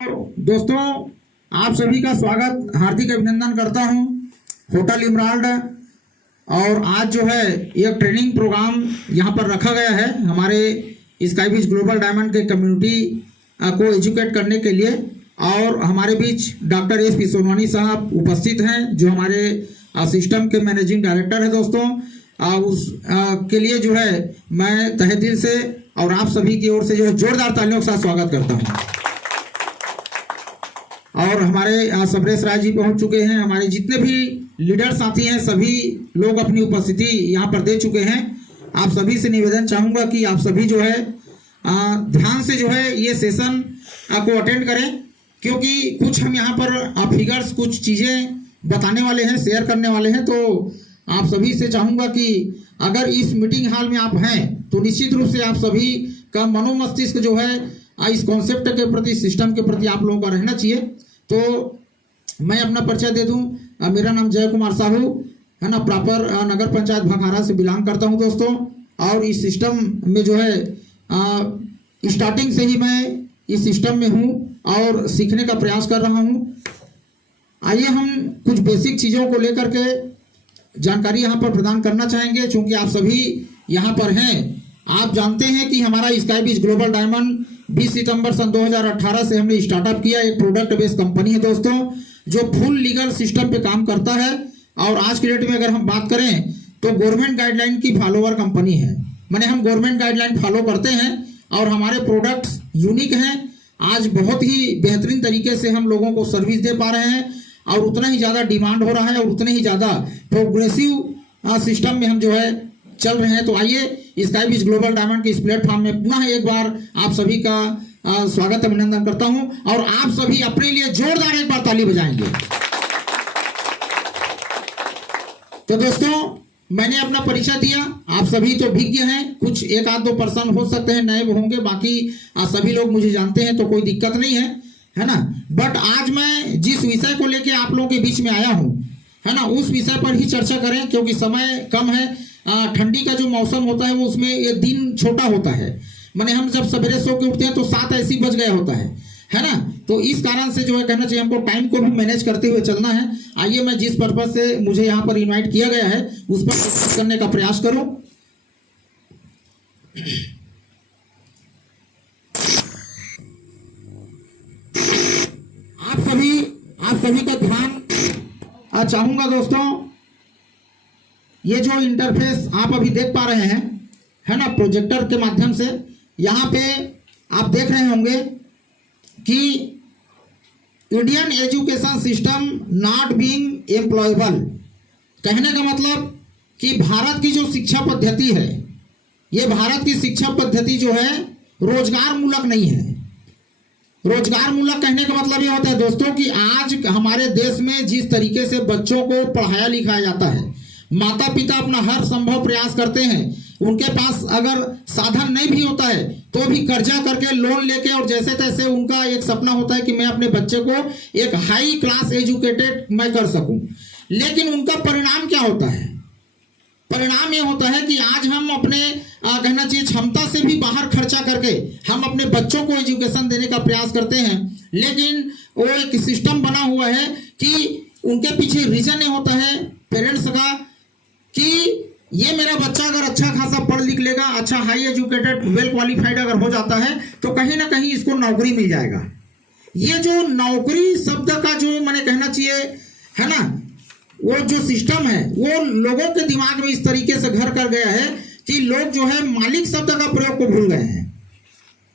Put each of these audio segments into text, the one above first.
दोस्तों, आप सभी का स्वागत, हार्दिक अभिनंदन करता हूं होटल इमराल्ड। और आज जो है एक ट्रेनिंग प्रोग्राम यहां पर रखा गया है हमारे स्काई बीच ग्लोबल डायमंड के कम्युनिटी को एजुकेट करने के लिए। और हमारे बीच डॉक्टर एस पी सोनवानी साहब उपस्थित हैं, जो हमारे सिस्टम के मैनेजिंग डायरेक्टर हैं। दोस्तों, उस के लिए जो है मैं तहे दिल से और आप सभी की ओर से जो है जोरदार तालियों के साथ स्वागत करता हूँ। और हमारे सबरेश राय जी पहुंच चुके हैं। हमारे जितने भी लीडर साथी हैं सभी लोग अपनी उपस्थिति यहां पर दे चुके हैं। आप सभी से निवेदन चाहूंगा कि आप सभी जो है ध्यान से जो है ये सेशन को अटेंड करें, क्योंकि कुछ हम यहां पर फिगर्स, कुछ चीज़ें बताने वाले हैं, शेयर करने वाले हैं। तो आप सभी से चाहूंगा कि अगर इस मीटिंग हॉल में आप हैं तो निश्चित रूप से आप सभी का मनोमस्तिष्क जो है इस कॉन्सेप्ट के प्रति, सिस्टम के प्रति आप लोगों का रहना चाहिए। तो मैं अपना परिचय दे दूं। मेरा नाम जय कुमार साहू है ना, प्रॉपर नगर पंचायत भखारा से बिलोंग करता हूं दोस्तों। और इस सिस्टम में जो है स्टार्टिंग से ही मैं इस सिस्टम में हूं और सीखने का प्रयास कर रहा हूं। आइए हम कुछ बेसिक चीज़ों को लेकर के जानकारी यहाँ पर प्रदान करना चाहेंगे, चूँकि आप सभी यहाँ पर हैं। आप जानते हैं कि हमारा स्काई बीच ग्लोबल डायमंड 20 सितंबर सन 2018 से हमने स्टार्टअप किया। एक प्रोडक्ट बेस्ड कंपनी है दोस्तों, जो फुल लीगल सिस्टम पे काम करता है। और आज के डेट में अगर हम बात करें तो गवर्नमेंट गाइडलाइन की फॉलोवर कंपनी है। माने हम गवर्नमेंट गाइडलाइन फॉलो करते हैं और हमारे प्रोडक्ट्स यूनिक हैं। आज बहुत ही बेहतरीन तरीके से हम लोगों को सर्विस दे पा रहे हैं और उतना ही ज़्यादा डिमांड हो रहा है और उतने ही ज़्यादा प्रोग्रेसिव सिस्टम में हम जो है चल रहे हैं। तो आइए स्काई बीच ग्लोबल डायमंड के इस प्लेटफॉर्म में पुनः एक बार आप सभी का स्वागत अभिनंदन करता हूं। और आप सभी अपने लिए जोरदार एक बार ताली बजाएंगे। तो दोस्तों, मैंने अपना परिचय दिया। आप सभी तो विज्ञ हैं, कुछ एक आध दो पर्सन हो सकते हैं नए होंगे, बाकी सभी लोग मुझे जानते हैं, तो कोई दिक्कत नहीं है ना। बट आज मैं जिस विषय को लेके आप लोगों के बीच में आया हूं है ना, उस विषय पर ही चर्चा करें, क्योंकि समय कम है। ठंडी का जो मौसम होता है वो उसमें ये दिन छोटा होता है। माने हम जब सवेरे सो के उठते हैं तो 7 ऐसी बज गया होता है ना। तो इस कारण से जो है कहना चाहिए हमको टाइम को भी मैनेज करते हुए चलना है। आइए मैं जिस पर्पज से मुझे यहाँ पर इनवाइट किया गया है उस पर फोकस करने का प्रयास करूं। आप सभी का ध्यान चाहूंगा दोस्तों। ये जो इंटरफेस आप अभी देख पा रहे हैं है ना, प्रोजेक्टर के माध्यम से, यहाँ पे आप देख रहे होंगे कि Indian education system not being employable. कहने का मतलब कि भारत की जो शिक्षा पद्धति है, ये भारत की शिक्षा पद्धति जो है रोजगार मूलक नहीं है। रोजगार मूलक कहने का मतलब ये होता है दोस्तों कि आज हमारे देश में जिस तरीके से बच्चों को पढ़ाया लिखाया जाता है, माता पिता अपना हर संभव प्रयास करते हैं। उनके पास अगर साधन नहीं भी होता है तो भी कर्जा करके, लोन लेके, और जैसे तैसे उनका एक सपना होता है कि मैं अपने बच्चे को एक हाई क्लास एजुकेटेड मैं कर सकूं। लेकिन उनका परिणाम क्या होता है? परिणाम ये होता है कि आज हम अपने कहना चाहिए क्षमता से भी बाहर खर्चा करके हम अपने बच्चों को एजुकेशन देने का प्रयास करते हैं। लेकिन वो एक सिस्टम बना हुआ है कि उनके पीछे रीजन ये होता है पेरेंट्स का कि ये मेरा बच्चा अगर अच्छा खासा पढ़ लिख लेगा, अच्छा हाई एजुकेटेड, वेल क्वालिफाइड अगर हो जाता है तो कहीं ना कहीं इसको नौकरी मिल जाएगा। ये जो नौकरी शब्द का जो मैंने कहना चाहिए है ना, वो जो सिस्टम है वो लोगों के दिमाग में इस तरीके से घर कर गया है कि लोग जो है मालिक शब्द का प्रयोग को भूल गए हैं।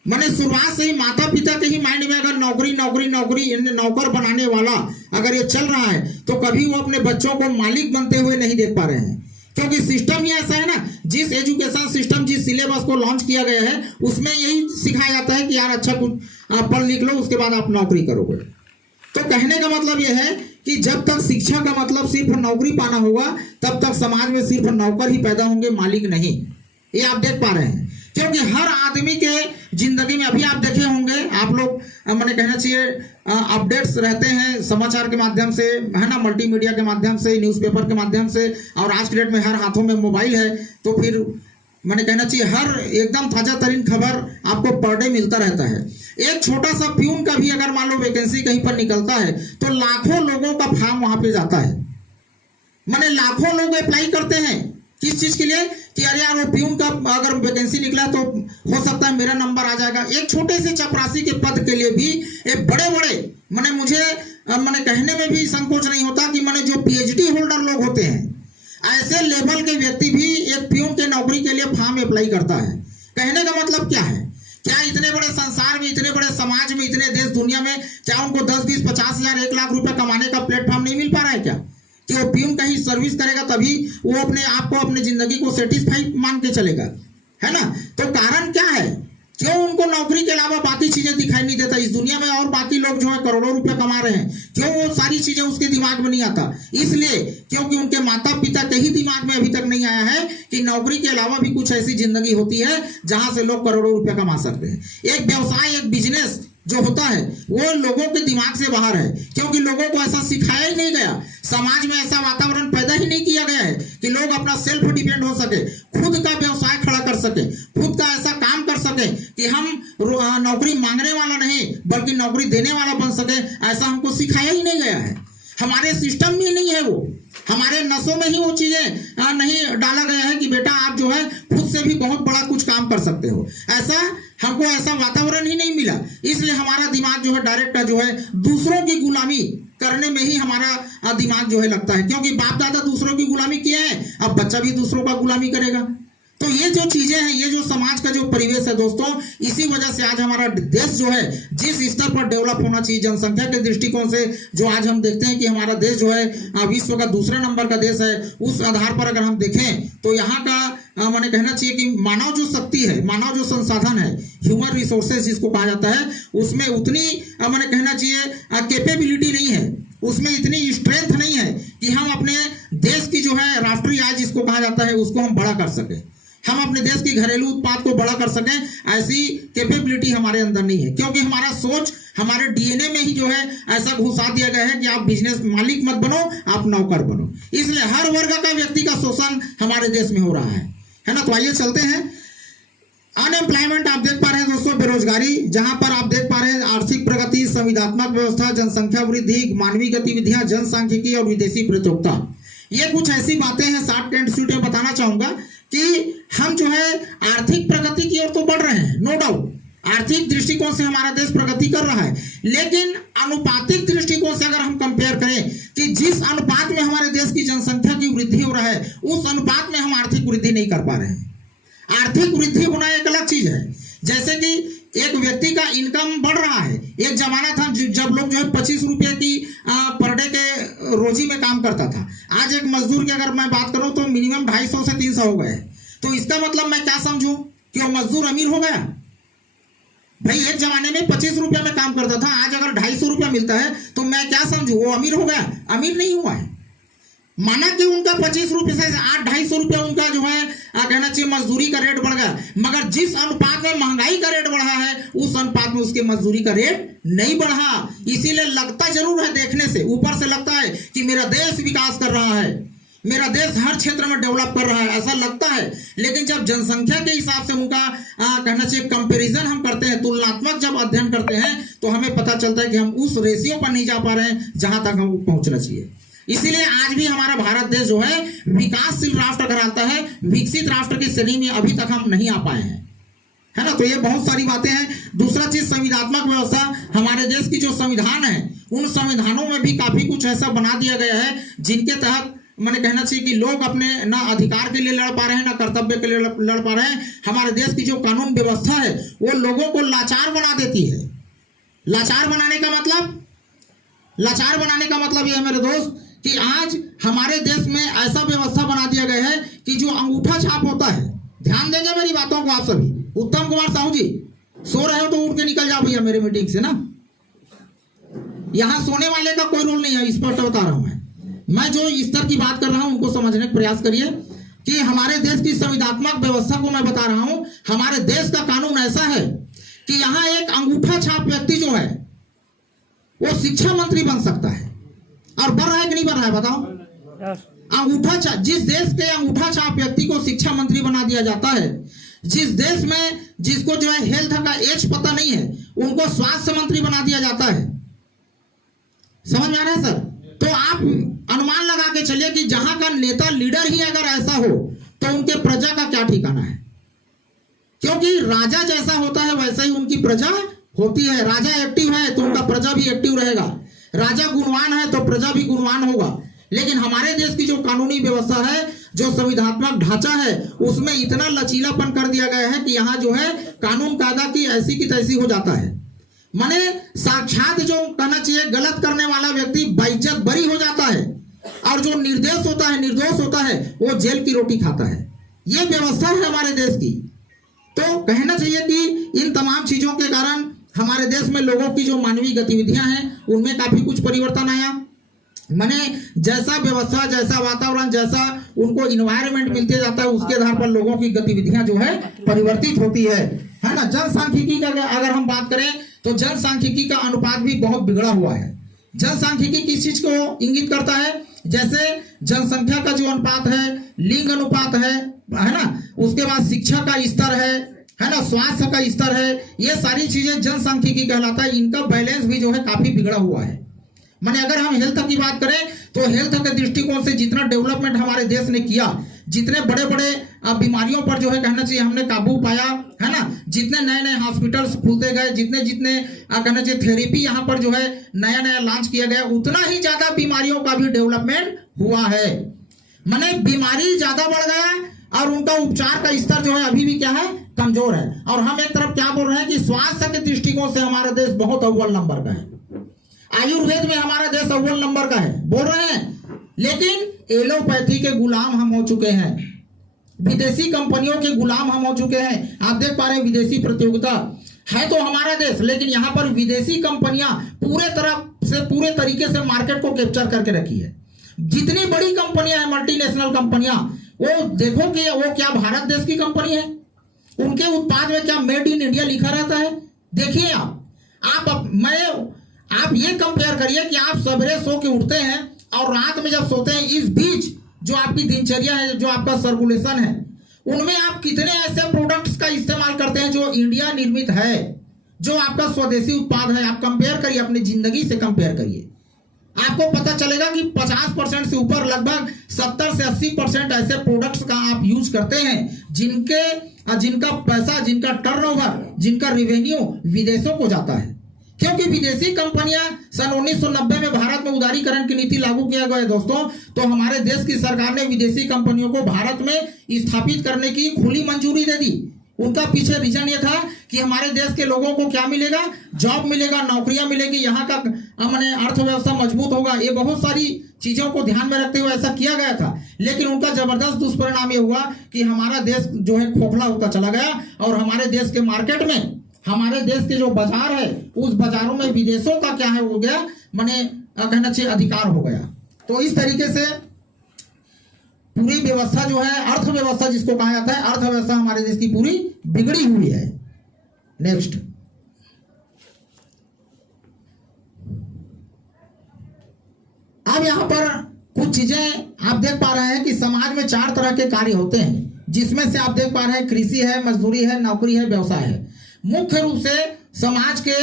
मैंने शुरुआत से ही माता पिता के ही माइंड में अगर नौकरी नौकरी नौकरी, नौकर बनाने वाला अगर ये चल रहा है तो कभी वो अपने बच्चों को मालिक बनते हुए नहीं देख पा रहे हैं। क्योंकि सिस्टम ही ऐसा है ना, जिस एजुकेशन सिस्टम, जिस सिलेबस को लॉन्च किया गया है उसमें यही सिखाया जाता है कि यार अच्छा कुछ पढ़ लिख लो, उसके बाद आप नौकरी करोगे। तो कहने का मतलब यह है कि जब तक शिक्षा का मतलब सिर्फ नौकरी पाना होगा तब तक समाज में सिर्फ नौकर ही पैदा होंगे, मालिक नहीं। ये आप देख पा रहे हैं, क्योंकि हर आदमी के जिंदगी में अभी आप देखे होंगे, आप लोग मैंने कहना चाहिए अपडेट्स रहते हैं समाचार के माध्यम से है ना, मल्टीमीडिया के माध्यम से, न्यूज़पेपर के माध्यम से, और आज के डेट में हर हाथों में मोबाइल है। तो फिर मैंने कहना चाहिए हर एकदम ताज़ा तरीन खबर आपको पर डे मिलता रहता है। एक छोटा सा प्यून का भी अगर मान लो वैकेंसी कहीं पर निकलता है तो लाखों लोगों का फॉर्म वहां पे जाता है, माने लाखों लोग अप्लाई करते हैं किस चीज के लिए कि अरे यार वो प्यून का अगर वैकेंसी निकला तो हो सकता है मेरा नंबर आ जाएगा। एक छोटे से चपरासी के पद के लिए भी एक बड़े बड़े माने मुझे माने कहने में भी संकोच नहीं होता कि माने जो पीएचडी होल्डर लोग होते हैं ऐसे लेवल के व्यक्ति भी एक प्यून के नौकरी के लिए फॉर्म अप्लाई करता है। कहने का मतलब क्या है, क्या इतने बड़े संसार में, इतने बड़े समाज में, इतने देश दुनिया में क्या उनको 10, 20, 50 हजार 1 लाख रुपए कमाने का प्लेटफॉर्म नहीं मिल पा रहा है क्या? कि वो प्यून का ही सर्विस करेगा तभी वो अपने आप को, अपनी जिंदगी को सेटिस्फाई मान के चलेगा, है ना? तो कारण क्या है, क्यों उनको नौकरी के अलावा बाकी चीजें दिखाई नहीं देता इस दुनिया में? और बाकी लोग जो है करोड़ों रुपए कमा रहे हैं, क्यों वो सारी चीजें उसके दिमाग में नहीं आता? इसलिए क्योंकि उनके माता पिता के ही दिमाग में अभी तक नहीं आया है कि नौकरी के अलावा भी कुछ ऐसी जिंदगी होती है जहां से लोग करोड़ों रुपए कमा सकते हैं। एक व्यवसाय, एक बिजनेस जो होता है वो लोगों के दिमाग से बाहर है, क्योंकि लोगों को ऐसा सिखाया ही नहीं गया, समाज में ऐसा वातावरण पैदा ही नहीं किया गया है कि लोग अपना सेल्फ डिपेंड हो सके, खुद का व्यवसाय खड़ा कर सके, खुद का ऐसा काम कर सके कि हम नौकरी मांगने वाला नहीं बल्कि नौकरी देने वाला बन सके। ऐसा हमको सिखाया ही नहीं गया है, हमारे सिस्टम में नहीं है, वो हमारे नसों में ही वो चीजें नहीं डाला गया है कि बेटा आप जो है खुद से भी बहुत बड़ा कुछ काम कर सकते हो। ऐसा हमको ऐसा वातावरण ही नहीं मिला, इसलिए हमारा दिमाग जो है डायरेक्ट जो है दूसरों की गुलामी करने में ही हमारा दिमाग जो है लगता है, क्योंकि बाप दादा दूसरों की गुलामी किए हैं, अब बच्चा भी दूसरों का गुलामी करेगा। तो ये जो चीजें हैं, ये जो समाज का जो परिवेश है दोस्तों, इसी वजह से आज हमारा देश जो है जिस स्तर पर डेवलप होना चाहिए जनसंख्या के दृष्टिकोण से, जो आज हम देखते हैं कि हमारा देश जो है विश्व का दूसरे नंबर का देश है, उस आधार पर अगर हम देखें तो यहाँ का मैंने कहना चाहिए कि मानव जो शक्ति है, मानव जो संसाधन है, ह्यूमन रिसोर्सेज जिसको कहा जाता है, उसमें उतनी मैंने कहना चाहिए कैपेबिलिटी नहीं है, उसमें इतनी स्ट्रेंथ नहीं है कि हम अपने देश की जो है राष्ट्रीय आय जिसको कहा जाता है उसको हम बड़ा कर सके, हम अपने देश की घरेलू उत्पाद को बड़ा कर सकें। ऐसी कैपेबिलिटी हमारे अंदर नहीं है, क्योंकि हमारा सोच, हमारे डीएनए में ही जो है ऐसा घुसा दिया गया है कि आप बिजनेस मालिक मत बनो, आप नौकर बनो। इसलिए हर वर्ग का व्यक्ति का शोषण हमारे देश में हो रहा है ना? तो आइए चलते हैं। अनएम्प्लॉयमेंट आप देख पा रहे हैं दोस्तों, बेरोजगारी, जहां पर आप देख पा रहे हैं आर्थिक प्रगति, संविधात्मक व्यवस्था, जनसंख्या वृद्धि, मानवीय गतिविधियां, जनसांख्यिकी और विदेशी प्रतियोगिता। ये कुछ ऐसी बातें हैं, शॉर्ट एंड स्वीट में बताना चाहूंगा कि हम जो है आर्थिक प्रगति की ओर तो बढ़ रहे हैं, नो डाउट, आर्थिक दृष्टिकोण से हमारा देश प्रगति कर रहा है, लेकिन अनुपातिक दृष्टिकोण से अगर हम कंपेयर करें कि जिस अनुपात में हमारे देश की जनसंख्या की वृद्धि हो रहा है उस अनुपात में हम आर्थिक वृद्धि नहीं कर पा रहे हैं। आर्थिक वृद्धि होना एक अलग चीज है, जैसे कि एक व्यक्ति का इनकम बढ़ रहा है। एक जमाना था जब लोग जो है 25 रुपये की पर डे के रोजी में काम करता था, आज एक मजदूर की अगर मैं बात करूं तो मिनिमम 250 से 300 हो गए। तो इसका मतलब मैं क्या समझूं कि वो मजदूर अमीर हो गया? भाई एक जमाने में 25 रुपया में काम करता था, आज अगर 250 रुपया मिलता है तो मैं क्या समझूं वो अमीर हो गया? अमीर नहीं हुआ है। माना कि उनका 25 रुपये से 800-250 रुपया उनका जो है कहना चाहिए मजदूरी का रेट बढ़ गया, मगर जिस अनुपात में महंगाई का रेट बढ़ा है उस अनुपात में उसके मजदूरी का रेट नहीं बढ़ा। इसीलिए लगता जरूर है, देखने से ऊपर से लगता है कि मेरा देश विकास कर रहा है, मेरा देश हर क्षेत्र में डेवलप कर रहा है, ऐसा लगता है, लेकिन जब जनसंख्या के हिसाब से उनका कहना चाहिए कंपैरिजन हम करते हैं, तुलनात्मक जब अध्ययन करते हैं तो हमें पता चलता है कि हम उस रेशियो पर नहीं जा पा रहे हैं जहां तक हम पहुंचना चाहिए। इसीलिए आज भी हमारा भारत देश जो है विकासशील राष्ट्र कहलाता है, विकसित राष्ट्र की श्रेणी में अभी तक हम नहीं आ पाए हैं, है ना? तो ये बहुत सारी बातें हैं। दूसरा चीज संविधात्मक व्यवस्था, हमारे देश की जो संविधान है उन संविधानों में भी काफी कुछ ऐसा बना दिया गया है जिनके तहत मैंने कहना चाहिए कि लोग अपने ना अधिकार के लिए लड़ पा रहे हैं, ना कर्तव्य के लिए लड़ पा रहे हैं। हमारे देश की जो कानून व्यवस्था है वो लोगों को लाचार बना देती है। लाचार बनाने का मतलब यह है मेरे दोस्त कि आज हमारे देश में ऐसा व्यवस्था बना दिया गया है कि जो अंगूठा छाप होता है, ध्यान देंगे मेरी बातों को आप सभी। उत्तम कुमार साहू जी, सो रहे हो तो उठ के निकल जाओ भैया मेरे मीटिंग से ना, यहां सोने वाले का कोई रोल नहीं है, इस पर बता रहा हूं मैं जो स्तर की बात कर रहा हूं उनको समझने का प्रयास करिए कि हमारे देश की संविधात्मक व्यवस्था को मैं बता रहा हूं। हमारे देश का कानून ऐसा है कि यहां एक अंगूठा छाप व्यक्ति जो है वो शिक्षा मंत्री बन सकता है, और बन रहा है कि नहीं बन रहा है बताओ? अंगूठा छाप, जिस देश के अंगूठा छाप व्यक्ति को शिक्षा मंत्री बना दिया जाता है, जिस देश में जिसको जो है हेल्थ का एज पता नहीं है, उनको स्वास्थ्य मंत्री बना दिया जाता है। समझ में आ रहा है सर? तो आप अनुमान लगा के चलिए कि जहां का नेता लीडर ही अगर ऐसा हो तो उनके प्रजा का क्या ठिकाना है। क्योंकि राजा जैसा होता है वैसा ही उनकी प्रजा होती है। राजा एक्टिव है तो उनका प्रजा भी एक्टिव रहेगा, राजा गुणवान है तो प्रजा भी गुणवान होगा। लेकिन हमारे देश की जो कानूनी व्यवस्था है, जो संविधात्मक ढांचा है, उसमें इतना लचीलापन कर दिया गया है कि यहाँ जो है कानून कायदा की ऐसी की तैसी हो जाता है। माने साक्षात जो कहना चाहिए गलत करने वाला व्यक्ति बेइज्जत बरी हो जाता है, और जो निर्दोष होता है वो जेल की रोटी खाता है। ये व्यवस्था है हमारे देश की। तो कहना चाहिए कि इन तमाम चीजों के कारण हमारे देश में लोगों की जो मानवीय गतिविधियां हैं उनमें काफी कुछ परिवर्तन आया। माने जैसा व्यवस्था, जैसा वातावरण, जैसा उनको इन्वायरमेंट मिलते जाता है, उसके आधार पर लोगों की गतिविधियां जो है परिवर्तित होती है ना। जनसांख्यिकी का अगर हम बात करें तो जनसांख्यिकी का अनुपात भी बहुत बिगड़ा हुआ है। जनसांख्यिकी किस चीज को इंगित करता है? जैसे जनसंख्या का जो अनुपात है, लिंग अनुपात है ना, उसके बाद शिक्षा का स्तर है ना, स्वास्थ्य का स्तर है, ये सारी चीजें जनसांख्यिकी कहलाता है। इनका बैलेंस भी जो है काफी बिगड़ा हुआ है। माने अगर हम हेल्थ की बात करें तो हेल्थ के दृष्टिकोण से जितना डेवलपमेंट हमारे देश ने किया, जितने बड़े बड़े बीमारियों पर जो है कहना चाहिए हमने काबू पाया है ना, जितने नए नए हॉस्पिटल्स खुलते गए, जितने कहना चाहिए थेरेपी यहाँ पर जो है नया नया लॉन्च किया गया, उतना ही ज्यादा बीमारियों का भी डेवलपमेंट हुआ है। माने बीमारी ज्यादा बढ़ गया और उनका उपचार का स्तर जो है अभी भी क्या है, कमजोर है। और हम एक तरफ क्या बोल रहे हैं कि स्वास्थ्य के दृष्टिकोण से हमारा देश बहुत अव्वल नंबर का है, आयुर्वेद में हमारा देश अव्वल नंबर का है बोल रहे हैं, लेकिन एलोपैथी के गुलाम हम हो चुके हैं, विदेशी कंपनियों के गुलाम हम हो चुके हैं। आप देख पा रहे हैं विदेशी प्रतियोगिता है तो हमारा देश, लेकिन यहाँ पर विदेशी कंपनियां पूरे तरीके से मार्केट को कैप्चर करके रखी है। जितनी बड़ी कंपनियां हैं, मल्टीनेशनल कंपनियां, वो देखो कि वो क्या भारत देश की कंपनी है, उनके उत्पाद में क्या मेड इन इंडिया लिखा रहता है। देखिए आप ये कंपेयर करिए कि आप सवेरे सो के उठते हैं और रात में जब सोते हैं, इस बीच जो आपकी दिनचर्या है, जो आपका सर्कुलेशन है, उनमें आप कितने ऐसे प्रोडक्ट्स का इस्तेमाल करते हैं जो इंडिया निर्मित है, जो आपका स्वदेशी उत्पाद है। आप कंपेयर करिए, अपनी जिंदगी से कंपेयर करिए, आपको पता चलेगा कि 50% से ऊपर, लगभग 70 से 80% ऐसे प्रोडक्ट्स का आप यूज करते हैं जिनका पैसा, जिनका टर्नओवर, जिनका रेवेन्यू विदेशों को जाता है। क्योंकि विदेशी कंपनियां सन 1990 में भारत में उदारीकरण की नीति लागू किया गया दोस्तों, तो हमारे देश की सरकार ने विदेशी कंपनियों को भारत में स्थापित करने की खुली मंजूरी दे दी। उनका पीछे रीजन ये था कि हमारे देश के लोगों को क्या मिलेगा, जॉब मिलेगा, नौकरियां मिलेगी, यहाँ का माने अर्थव्यवस्था मजबूत होगा। ये बहुत सारी चीजों को ध्यान में रखते हुए ऐसा किया गया था, लेकिन उनका जबरदस्त दुष्परिणाम ये हुआ कि हमारा देश जो है खोखला होता चला गया और हमारे देश के मार्केट में, हमारे देश के जो बाजार है, उस बाजारों में विदेशों का क्या है हो गया, माने कहना चाहिए अधिकार हो गया। तो इस तरीके से पूरी व्यवस्था जो है, अर्थव्यवस्था जिसको कहा जाता है, अर्थव्यवस्था हमारे देश की पूरी बिगड़ी हुई है। नेक्स्ट, अब यहां पर कुछ चीजें आप देख पा रहे हैं कि समाज में 4 तरह के कार्य होते हैं, जिसमें से आप देख पा रहे हैं कृषि है, मजदूरी है, नौकरी है, व्यवसाय है। मुख्य रूप से समाज के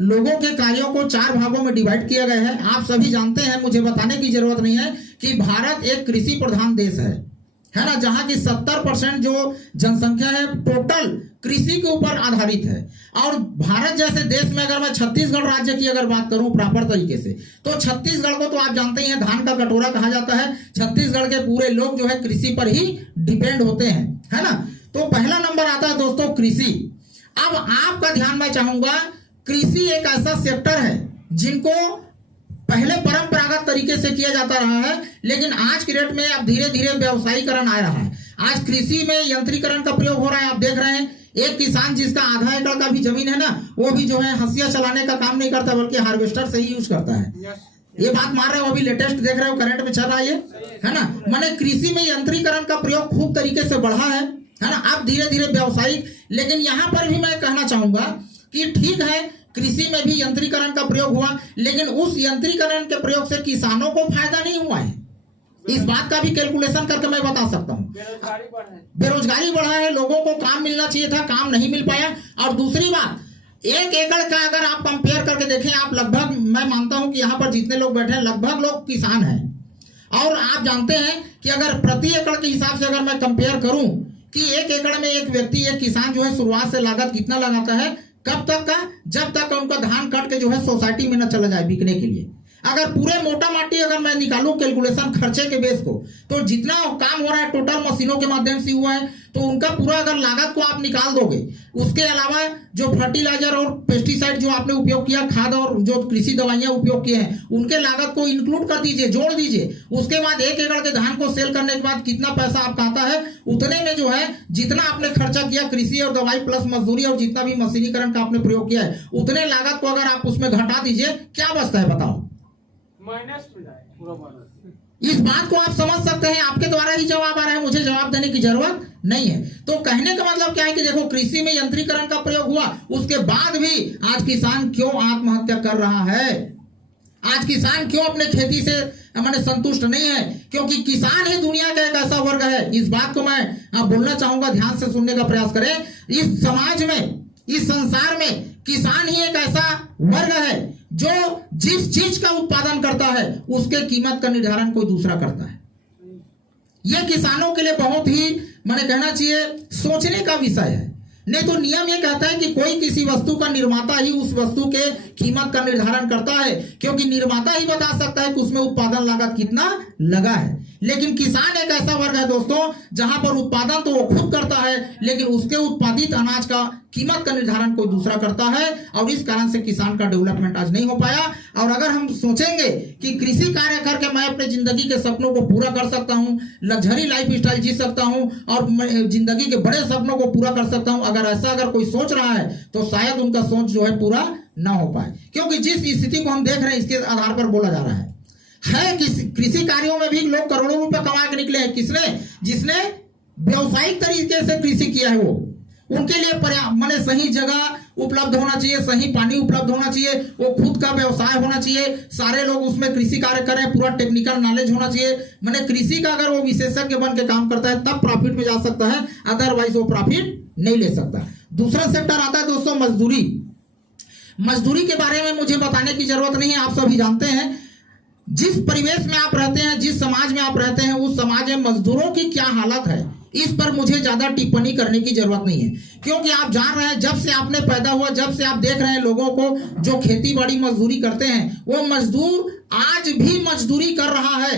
लोगों के कार्यों को 4 भागों में डिवाइड किया गया है। आप सभी जानते हैं, मुझे बताने की जरूरत नहीं है कि भारत एक कृषि प्रधान देश है ना, जहां की 70% जो जनसंख्या है टोटल कृषि के ऊपर आधारित है। और भारत जैसे देश में अगर मैं छत्तीसगढ़ राज्य की अगर बात करूं प्रॉपर तरीके से, तो छत्तीसगढ़ को तो आप जानते ही हैं धान का कटोरा कहा जाता है। छत्तीसगढ़ के पूरे लोग जो है कृषि पर ही डिपेंड होते हैं, है ना। तो पहला नंबर आता है दोस्तों कृषि। अब आपका ध्यान मैं चाहूंगा, कृषि एक ऐसा सेक्टर है जिनको पहले परंपरागत तरीके से किया जाता रहा है, लेकिन आज की डेट में अब धीरे धीरे व्यवसायीकरण आ रहा है। आज कृषि में यंत्रीकरण का प्रयोग हो रहा है। आप देख रहे हैं एक किसान जिसका आधा एकड़ का भी जमीन है ना, वो भी जो है हंसिया चलाने का काम नहीं करता, बल्कि हार्वेस्टर से ही यूज करता है। ये बात मान रहे हो, अभी लेटेस्ट देख रहे हो, करंट में चल रहा है, है ना। माने कृषि में यंत्रीकरण का प्रयोग खूब तरीके से बढ़ा है ना। अब धीरे धीरे व्यवसायिक, लेकिन यहाँ पर भी मैं कहना चाहूंगा कि ठीक है, कृषि में भी यंत्रीकरण का प्रयोग हुआ, लेकिन उस यंत्रीकरण के प्रयोग से किसानों को फायदा नहीं हुआ है। इस बात का भी कैलकुलेशन करके मैं बता सकता हूँ। बेरोजगारी बढ़ा है, लोगों को काम मिलना चाहिए था, काम नहीं मिल पाया। और दूसरी बात, 1 एकड़ का अगर आप कंपेयर करके देखें, आप लगभग, मैं मानता हूं कि यहाँ पर जितने लोग बैठे हैं लगभग लोग किसान हैं। और आप जानते हैं कि अगर प्रति एकड़ के हिसाब से अगर मैं कंपेयर करूं कि 1 एकड़ में एक व्यक्ति, एक किसान जो है शुरुआत से लागत कितना लगाता है, कब तक का, जब तक उनका धान कट के जो है सोसाइटी में न चला जाए बिकने के लिए। अगर पूरे मोटा माटी अगर मैं निकालूं कैलकुलेशन खर्चे के बेस को, तो जितना काम हो रहा है टोटल मशीनों के माध्यम से हुआ है, तो उनका पूरा अगर लागत को आप निकाल दोगे, उसके अलावा जो फर्टिलाइजर और पेस्टिसाइड जो आपने उपयोग किया, खाद और जो कृषि दवाइयां उपयोग किए हैं, उनके लागत को इंक्लूड कर दीजिए, जोड़ दीजिए। उसके बाद 1 एकड़ के धान को सेल करने के बाद कितना पैसा आपका आता है, उतने में जो है जितना आपने खर्चा किया कृषि और दवाई प्लस मजदूरी और जितना भी मशीनीकरण का आपने प्रयोग किया है, उतने लागत को अगर आप उसमें घटा दीजिए, क्या बचता है बताओ? माइनस में जाए पूरा माइनस। इस बात को आप समझ सकते हैं, आपके द्वारा ही जवाब आ रहा है, मुझे जवाब देने की जरूरत नहीं है। तो कहने का मतलब क्या है कि देखो, कृषि में यंत्रीकरण का प्रयोग हुआ, उसके बाद भी आज किसान क्यों आत्महत्या कर रहा है, आज किसान क्यों अपने खेती से मैंने संतुष्ट नहीं है? क्योंकि किसान ही दुनिया का एक ऐसा वर्ग है, इस बात को मैं आप बोलना चाहूंगा, ध्यान से सुनने का प्रयास करें। इस समाज में, इस संसार में किसान ही एक ऐसा वर्ग है जो जिस चीज का उत्पादन करता है उसके कीमत का निर्धारण कोई दूसरा करता है। यह किसानों के लिए बहुत ही मैंने कहना चाहिए सोचने का विषय है। नहीं तो नियम ये कहता है कि कोई किसी वस्तु का निर्माता ही उस वस्तु के कीमत का निर्धारण करता है, क्योंकि निर्माता ही बता सकता है कि उसमें उत्पादन लागत कितना लगा है। लेकिन किसान एक ऐसा वर्ग है दोस्तों, जहां पर उत्पादन तो वो खुद करता है, लेकिन उसके उत्पादित अनाज का कीमत का निर्धारण कोई दूसरा करता है, और इस कारण से किसान का डेवलपमेंट आज नहीं हो पाया। और अगर हम सोचेंगे कि कृषि कार्य करके मैं अपने जिंदगी के सपनों को पूरा कर सकता हूं, लग्जरी लाइफ स्टाइल जी सकता हूं और जिंदगी के बड़े सपनों को पूरा कर सकता हूं, अगर कोई सोच रहा है तो शायद उनका सोच जो है पूरा ना हो पाए। क्योंकि जिस स्थिति को हम देख रहे हैं इसके आधार पर बोला जा रहा है कृषि कार्यों में भी लोग करोड़ों रुपए कमा के निकले हैं। किसने? जिसने व्यवसायिक तरीके से कृषि किया है, वो उनके लिए माने सही जगह उपलब्ध होना चाहिए, सही पानी उपलब्ध होना चाहिए, वो खुद का व्यवसाय होना चाहिए, सारे लोग उसमें कृषि कार्य करें, पूरा टेक्निकल नॉलेज होना चाहिए। माने कृषि का अगर वो विशेषज्ञ बन के काम करता है तब प्रॉफिट में जा सकता है, अदरवाइज वो प्रॉफिट नहीं ले सकता। दूसरा सेक्टर आता है दोस्तों मजदूरी। मजदूरी के बारे में मुझे बताने की जरूरत नहीं है, आप सभी जानते हैं जिस परिवेश में आप रहते हैं, जिस समाज में आप रहते हैं, उस समाज में मजदूरों की क्या हालत है, इस पर मुझे ज्यादा टिप्पणी करने की जरूरत नहीं है। क्योंकि आप जान रहे हैं, जब से आपने पैदा हुआ, जब से आप देख रहे हैं लोगों को जो खेती बाड़ी मजदूरी करते हैं, वो मजदूर आज भी मजदूरी कर रहा है,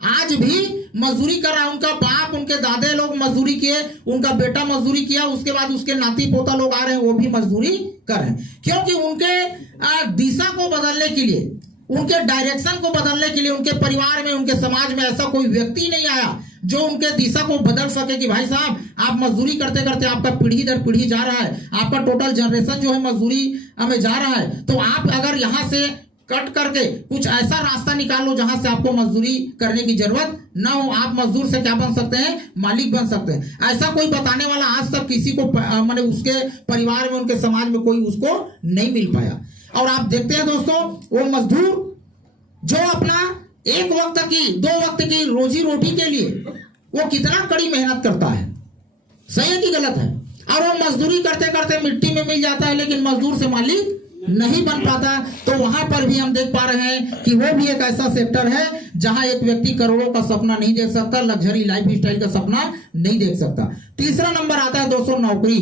आज भी मजदूरी कर रहा है। उनका बाप, उनके दादे लोग मजदूरी किए, उनका बेटा मजदूरी किया, उसके बाद उसके नाती पोता लोग आ रहे हैं, वो भी मजदूरी कर रहे हैं। क्योंकि उनके दिशा को बदलने के लिए, उनके डायरेक्शन को बदलने के लिए उनके परिवार में, उनके समाज में ऐसा कोई व्यक्ति नहीं आया जो उनके दिशा को बदल सके कि भाई साहब आप मजदूरी करते करते आपका पीढ़ी दर पीढ़ी जा रहा है, आपका टोटल जनरेशन जो है मजदूरी में जा रहा है, तो आप अगर यहाँ से कट करके कुछ ऐसा रास्ता निकाल लो जहां से आपको मजदूरी करने की जरूरत ना हो, आप मजदूर से क्या बन सकते हैं? मालिक बन सकते हैं। ऐसा कोई बताने वाला आज तक किसी को माने उसके परिवार में, उनके समाज में कोई उसको नहीं मिल पाया। और आप देखते हैं दोस्तों, वो मजदूर जो अपना एक वक्त की, 2 वक्त की रोजी रोटी के लिए वो कितना कड़ी मेहनत करता है, सही है कि गलत है? और वो मजदूरी करते करते मिट्टी में मिल जाता है, लेकिन मजदूर से मालिक नहीं बन पाता। तो वहां पर भी हम देख पा रहे हैं कि वो भी एक ऐसा सेक्टर है जहां एक व्यक्ति करोड़ों का सपना नहीं देख सकता, लग्जरी लाइफ स्टाइल का सपना नहीं देख सकता। तीसरा नंबर आता है दोस्तों नौकरी,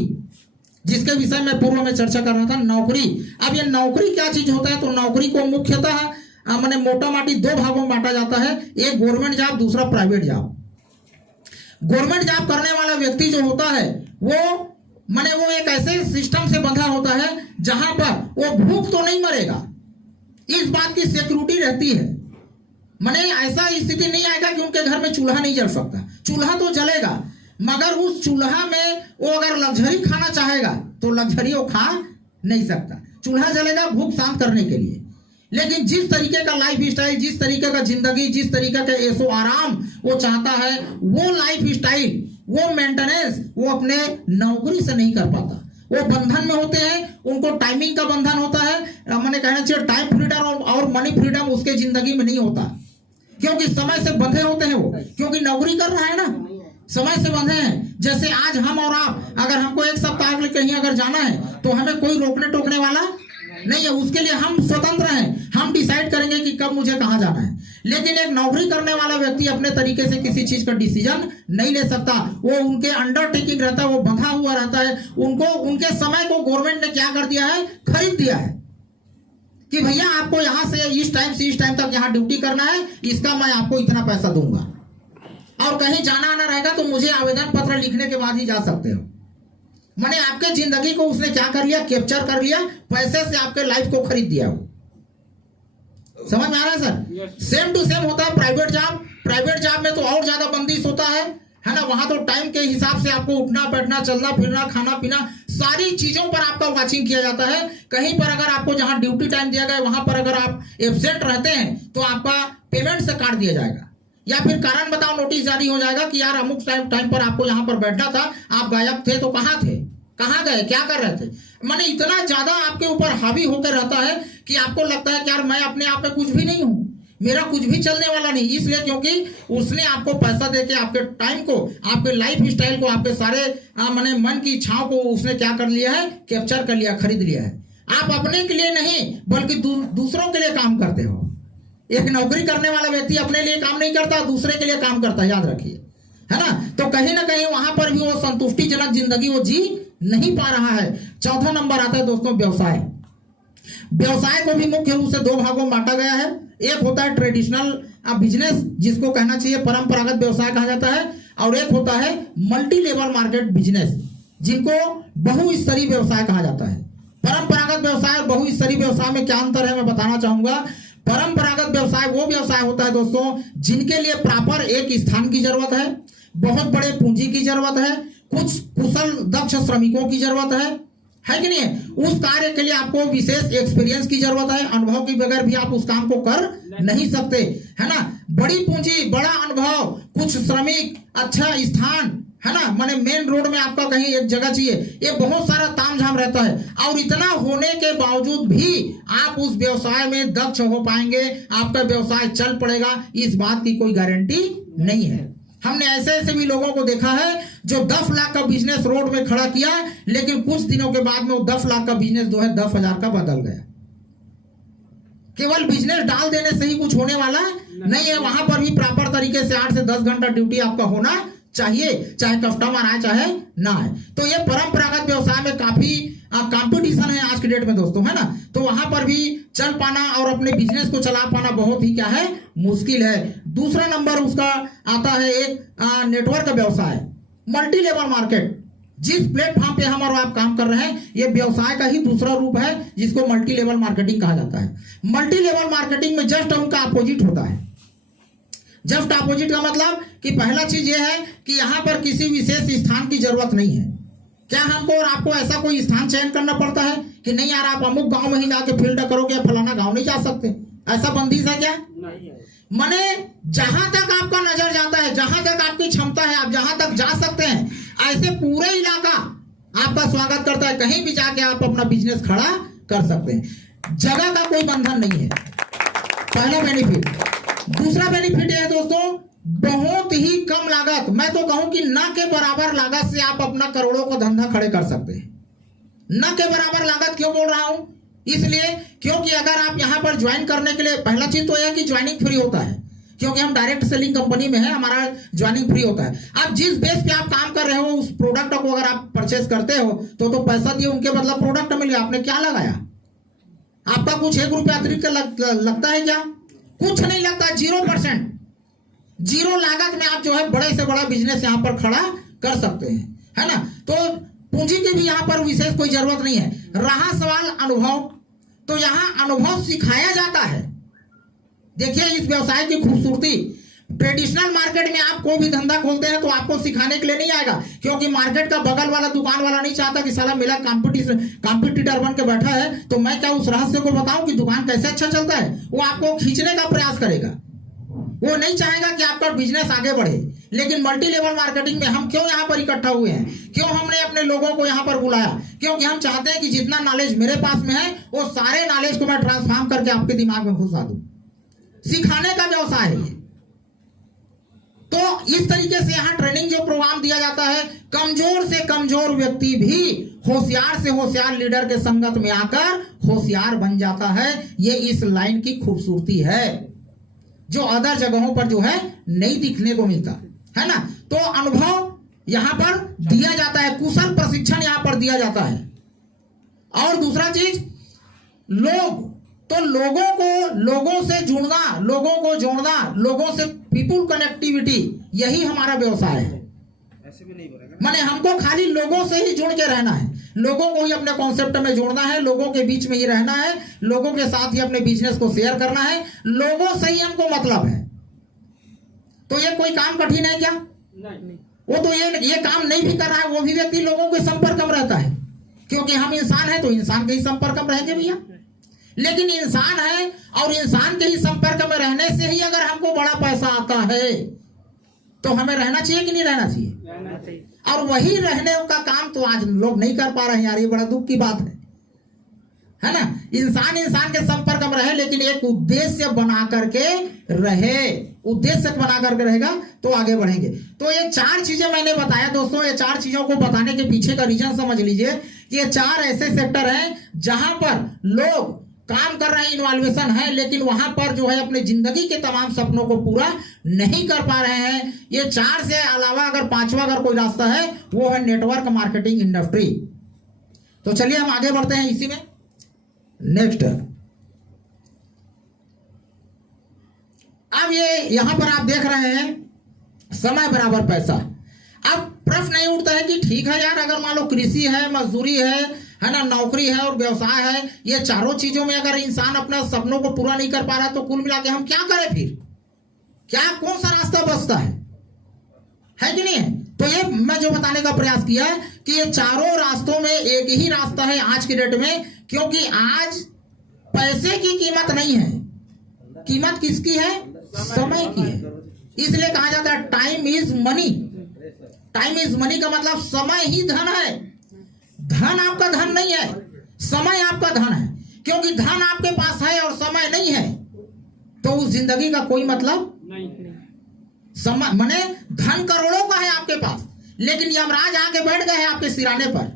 जिसके विषय में पूर्व में चर्चा कर रहा था, नौकरी। अब ये नौकरी क्या चीज होता है? तो नौकरी को मुख्यतः मैंने मोटा माटी 2 भागों में बांटा जाता है, एक गवर्नमेंट जॉब, दूसरा प्राइवेट जॉब। गवर्नमेंट जॉब करने वाला व्यक्ति जो होता है वो एक ऐसे सिस्टम से बंधा होता है जहां पर वो भूख तो नहीं मरेगा, इस बात की सिक्योरिटी रहती है। माने ऐसा स्थिति नहीं आएगा कि उनके घर में चूल्हा नहीं जल सकता, चूल्हा तो जलेगा, मगर उस चूल्हा में वो अगर लग्जरी खाना चाहेगा तो लग्जरी वो खा नहीं सकता। चूल्हा जलेगा भूख शांत करने के लिए, लेकिन जिस तरीके का लाइफ स्टाइल, जिस तरीके का जिंदगी, जिस तरीके का ऐशो आराम वो चाहता है, वो लाइफ स्टाइल, वो मेंटेनेंस वो अपने नौकरी से नहीं कर पाता। वो बंधन में होते हैं, उनको टाइमिंग का बंधन होता है, मैंने कहना चाहिए टाइम फ्रीडम और मनी फ्रीडम उसके जिंदगी में नहीं होता। क्योंकि समय से बंधे होते हैं वो, क्योंकि नौकरी कर रहा है ना, समय से बंधे हैं। जैसे आज हम और आप, अगर हमको एक सप्ताह के लिए कहीं अगर जाना है तो हमें कोई रोकने टोकने वाला नहीं है, उसके लिए हम स्वतंत्र हैं, हम डिसाइड करेंगे कि कब मुझे कहाँ जाना है। लेकिन एक नौकरी करने वाला व्यक्ति अपने तरीके से किसी चीज का डिसीजन नहीं ले सकता, वो उनके अंडरटेकिंग रहता है, वो बंधा हुआ रहता है। उनको उनके समय को गवर्नमेंट ने क्या कर दिया है, खरीद दिया है कि भैया आपको यहां से इस टाइम से इस टाइम तक यहाँ ड्यूटी करना है, इसका मैं आपको इतना पैसा दूंगा, और कहीं जाना आना रहेगा तो मुझे आवेदन पत्र लिखने के बाद ही जा सकते हो। माने आपके जिंदगी को उसने क्या कर लिया, कैप्चर कर लिया, पैसे से आपके लाइफ को खरीद दिया वो। समझ में आ रहा है सर? सेम टू सेम होता है प्राइवेट जॉब। प्राइवेट जॉब में तो और ज्यादा बंदिश होता है ना। वहां तो टाइम के हिसाब से आपको उठना बैठना, चलना फिरना, खाना पीना, सारी चीजों पर आपका वॉचिंग किया जाता है। कहीं पर अगर आपको जहां ड्यूटी टाइम दिया गया वहां पर अगर आप एब्सेंट रहते हैं तो आपका पेमेंट से काट दिया जाएगा, या फिर कारण बताओ नोटिस जारी हो जाएगा कि यार अमुक टाइम पर आपको यहाँ पर बैठना था, आप गायब थे, तो कहाँ थे, कहाँ गए, क्या कर रहे थे। माने इतना ज्यादा आपके ऊपर हावी होकर रहता है कि आपको लगता है कि यार मैं अपने आप में कुछ भी नहीं हूं, मेरा कुछ भी चलने वाला नहीं। इसलिए क्योंकि उसने आपको पैसा देके आपके टाइम को, आपके लाइफ स्टाइल को, आपके सारे माने मन की इच्छाओं को उसने क्या कर लिया है, कैप्चर कर लिया, खरीद लिया है। आप अपने के लिए नहीं बल्कि दूसरों के लिए काम करते हो। एक नौकरी करने वाला व्यक्ति अपने लिए काम नहीं करता, दूसरे के लिए काम करता है, याद रखिए, है ना। तो कहीं ना कहीं वहां पर भी वो संतुष्टिजनक जिंदगी वो जी नहीं पा रहा है। चौथा नंबर आता है दोस्तों व्यवसाय। व्यवसाय को भी मुख्य रूप से दो भागों में बांटा गया है। एक होता है ट्रेडिशनल बिजनेस, जिसको कहना चाहिए परंपरागत व्यवसाय कहा जाता है, और एक होता है मल्टी लेवल मार्केट बिजनेस, जिनको बहुस्तरीय व्यवसाय कहा जाता है। परंपरागत व्यवसाय और बहुस्तरीय व्यवसाय में क्या अंतर है मैं बताना चाहूंगा। परंपरागत व्यवसाय वो व्यवसाय होता है दोस्तों जिनके लिए प्रॉपर एक स्थान की जरूरत है, बहुत बड़े पूंजी की जरूरत है, कुछ कुशल दक्ष श्रमिकों की जरूरत है कि नहीं। उस कार्य के लिए आपको विशेष एक्सपीरियंस की जरूरत है, अनुभव के बगैर भी आप उस काम को कर नहीं सकते, है ना। बड़ी पूंजी, बड़ा अनुभव, कुछ श्रमिक, अच्छा स्थान, है ना, माने मेन रोड में आपका कहीं एक जगह चाहिए, ये बहुत सारा तामझाम रहता है। और इतना होने के बावजूद भी आप उस व्यवसाय में दक्ष हो पाएंगे, आपका व्यवसाय चल पड़ेगा, इस बात की कोई गारंटी नहीं है। हमने ऐसे ऐसे भी लोगों को देखा है जो 10 लाख का बिजनेस रोड में खड़ा किया, लेकिन कुछ दिनों के बाद में वो 10 लाख का बिजनेस जो है 10,000 का बदल गया। केवल बिजनेस डाल देने से ही कुछ होने वाला नहीं है। वहां पर भी प्रॉपर तरीके से 8 से 10 घंटा ड्यूटी आपका होना चाहिए, चाहे कस्टमर आए चाहे ना आए। तो ये परंपरागत व्यवसाय में काफी कंपटीशन है आज की डेट में दोस्तों, है ना। तो वहां पर भी चल पाना और अपने बिजनेस को चला पाना बहुत ही क्या है, मुश्किल है। दूसरा नंबर उसका आता है एक नेटवर्क व्यवसाय, मल्टी लेवल मार्केट। जिस प्लेटफॉर्म पे हम और आप काम कर रहे हैं, ये व्यवसाय का ही दूसरा रूप है जिसको मल्टी लेवल मार्केटिंग कहा जाता है। मल्टी लेवल मार्केटिंग में जस्ट उनका अपोजिट होता है। जस्ट अपोजिट का मतलब कि पहला चीज ये है कि यहां पर किसी विशेष स्थान की जरूरत नहीं है। क्या हमको और आपको ऐसा कोई स्थान चयन करना पड़ता है कि नहीं यार आप अमुक गांव में ही जाके फील्ड करोगे या फलाना गांव नहीं जा सकते, ऐसा बंदिश है क्या? नहीं है। माने जहां तक आपका नजर जाता है, जहां तक आपकी क्षमता है, आप जहां तक जा सकते हैं, ऐसे पूरे इलाका आपका स्वागत करता है। कहीं भी जाके आप अपना बिजनेस खड़ा कर सकते हैं, जगह का कोई बंधन नहीं है। पहला बेनिफिट। दूसरा बेनिफिट है दोस्तों, बहुत ही कम लागत, मैं तो कहूं कि ना के बराबर लागत से आप अपना करोड़ों का धंधा खड़े कर सकते हैं। ना के बराबर लागत क्यों बोल रहा हूं, इसलिए क्योंकि अगर आप यहां पर ज्वाइन करने के लिए, पहला चीज तो यह कि ज्वाइनिंग फ्री होता है, क्योंकि हम डायरेक्ट सेलिंग कंपनी में है, हमारा ज्वाइनिंग फ्री होता है। आप जिस बेस पे आप काम कर रहे हो उस प्रोडक्ट को अगर आप परचेस करते हो तो पैसा दिए, उनके बदला प्रोडक्ट मिल गया। आपने क्या लगाया, आपका कुछ 1 रुपया अतिरिक्त लगता है क्या? कुछ नहीं लगता, 0%, 0 लागत में आप जो है बड़े से बड़ा बिजनेस यहां पर खड़ा कर सकते हैं, है ना। तो पूंजी की भी यहां पर विशेष कोई जरूरत नहीं है। रहा सवाल अनुभव, तो यहां अनुभव सिखाया जाता है। देखिए इस व्यवसाय की खूबसूरती, ट्रेडिशनल मार्केट में आप कोई भी धंधा खोलते हैं तो आपको सिखाने के लिए नहीं आएगा, क्योंकि मार्केट का बगल वाला दुकान वाला नहीं चाहता कि साला मेरा कॉम्पिटिटर बन के बैठा है तो मैं क्या उस रहस्य को बताऊं कि दुकान कैसे अच्छा चलता है। वो आपको खींचने का प्रयास करेगा, वो नहीं चाहेगा कि आपका बिजनेस आगे बढ़े। लेकिन मल्टी लेवल मार्केटिंग में हम क्यों यहाँ पर इकट्ठा हुए हैं, क्यों हमने अपने लोगों को यहाँ पर बुलाया, क्योंकि हम चाहते हैं कि जितना नॉलेज मेरे पास में है वो सारे नॉलेज को मैं ट्रांसफॉर्म करके आपके दिमाग में घुसा दूं। सिखाने का व्यवसाय है ये, तो इस तरीके से यहाँ ट्रेनिंग जो प्रोग्राम दिया जाता है, कमजोर से कमजोर व्यक्ति भी होशियार से होशियार लीडर के संगत में आकर होशियार बन जाता है। ये इस लाइन की खूबसूरती है जो अदर जगहों पर जो है नहीं दिखने को मिलता है ना। तो अनुभव यहाँ पर दिया जाता है, कुशल प्रशिक्षण यहाँ पर दिया जाता है। और दूसरा चीज, लोगों से जुड़ना, लोगों को जोड़ना, लोगों से पीपुल कनेक्टिविटी, यही हमारा व्यवसाय है। ऐसे भी नहीं बोलेगा, माने हमको खाली लोगों से ही जुड़ के रहना है, लोगों को ही अपने कॉन्सेप्ट में जोड़ना है, लोगों के बीच में ही रहना है, लोगों के साथ ही अपने बिजनेस को शेयर करना है, लोगों से ही हमको मतलब है। तो ये कोई काम कठिन है क्या? नहीं। वो तो ये काम नहीं भी कर रहा है, वो भी व्यक्ति लोगों के संपर्क में रहता है, क्योंकि हम इंसान हैं तो इंसान के ही संपर्क में रहेंगे भैया। लेकिन इंसान है और इंसान के ही संपर्क में रहने से ही अगर हमको बड़ा पैसा आता है तो हमें रहना चाहिए कि नहीं रहना चाहिए? और वही रहने का काम तो आज लोग नहीं कर पा रहे हैं यार, ये बड़ा दुख की बात है ना। इंसान के संपर्क में रहे, लेकिन एक उद्देश्य बना करके रहे, उद्देश्य बना करके रहेगा तो आगे बढ़ेंगे। तो ये 4 चीजें मैंने बताया दोस्तों। ये 4 चीजों को बताने के पीछे का रीजन समझ लीजिए कि ये 4 ऐसे सेक्टर हैं जहां पर लोग काम कर रहे हैं, इन्वॉल्वेशन है, लेकिन वहां पर जो है अपने जिंदगी के तमाम सपनों को पूरा नहीं कर पा रहे हैं। ये 4 से अलावा अगर 5वां अगर कोई रास्ता है वो है नेटवर्क मार्केटिंग इंडस्ट्री। तो चलिए हम आगे बढ़ते हैं इसी में। नेक्स्ट, अब ये यहां पर आप देख रहे हैं समय बराबर पैसा। अब प्रश्न नहीं उठता है कि ठीक है यार, अगर मान लो कृषि है, मजदूरी है ना, नौकरी है और व्यवसाय है, ये चारों चीजों में अगर इंसान अपना सपनों को पूरा नहीं कर पा रहा तो कुल मिला के हम क्या करें फिर? क्या कौन सा रास्ता बचता है कि नहीं है? तो ये मैं जो बताने का प्रयास किया कि ये चारों रास्तों में एक ही रास्ता है आज की डेट में, क्योंकि आज पैसे की कीमत नहीं है, कीमत किसकी है? समय की है। इसलिए कहा जाता है time is money. Time is money का मतलब समय ही धन है। धन आपका धन नहीं है, समय आपका धन है। क्योंकि धन आपके पास है और समय नहीं है तो उस जिंदगी का कोई मतलब नहीं। समय माने धन करोड़ों का है आपके पास, लेकिन यमराज आके बैठ गए हैं आपके सिराने पर,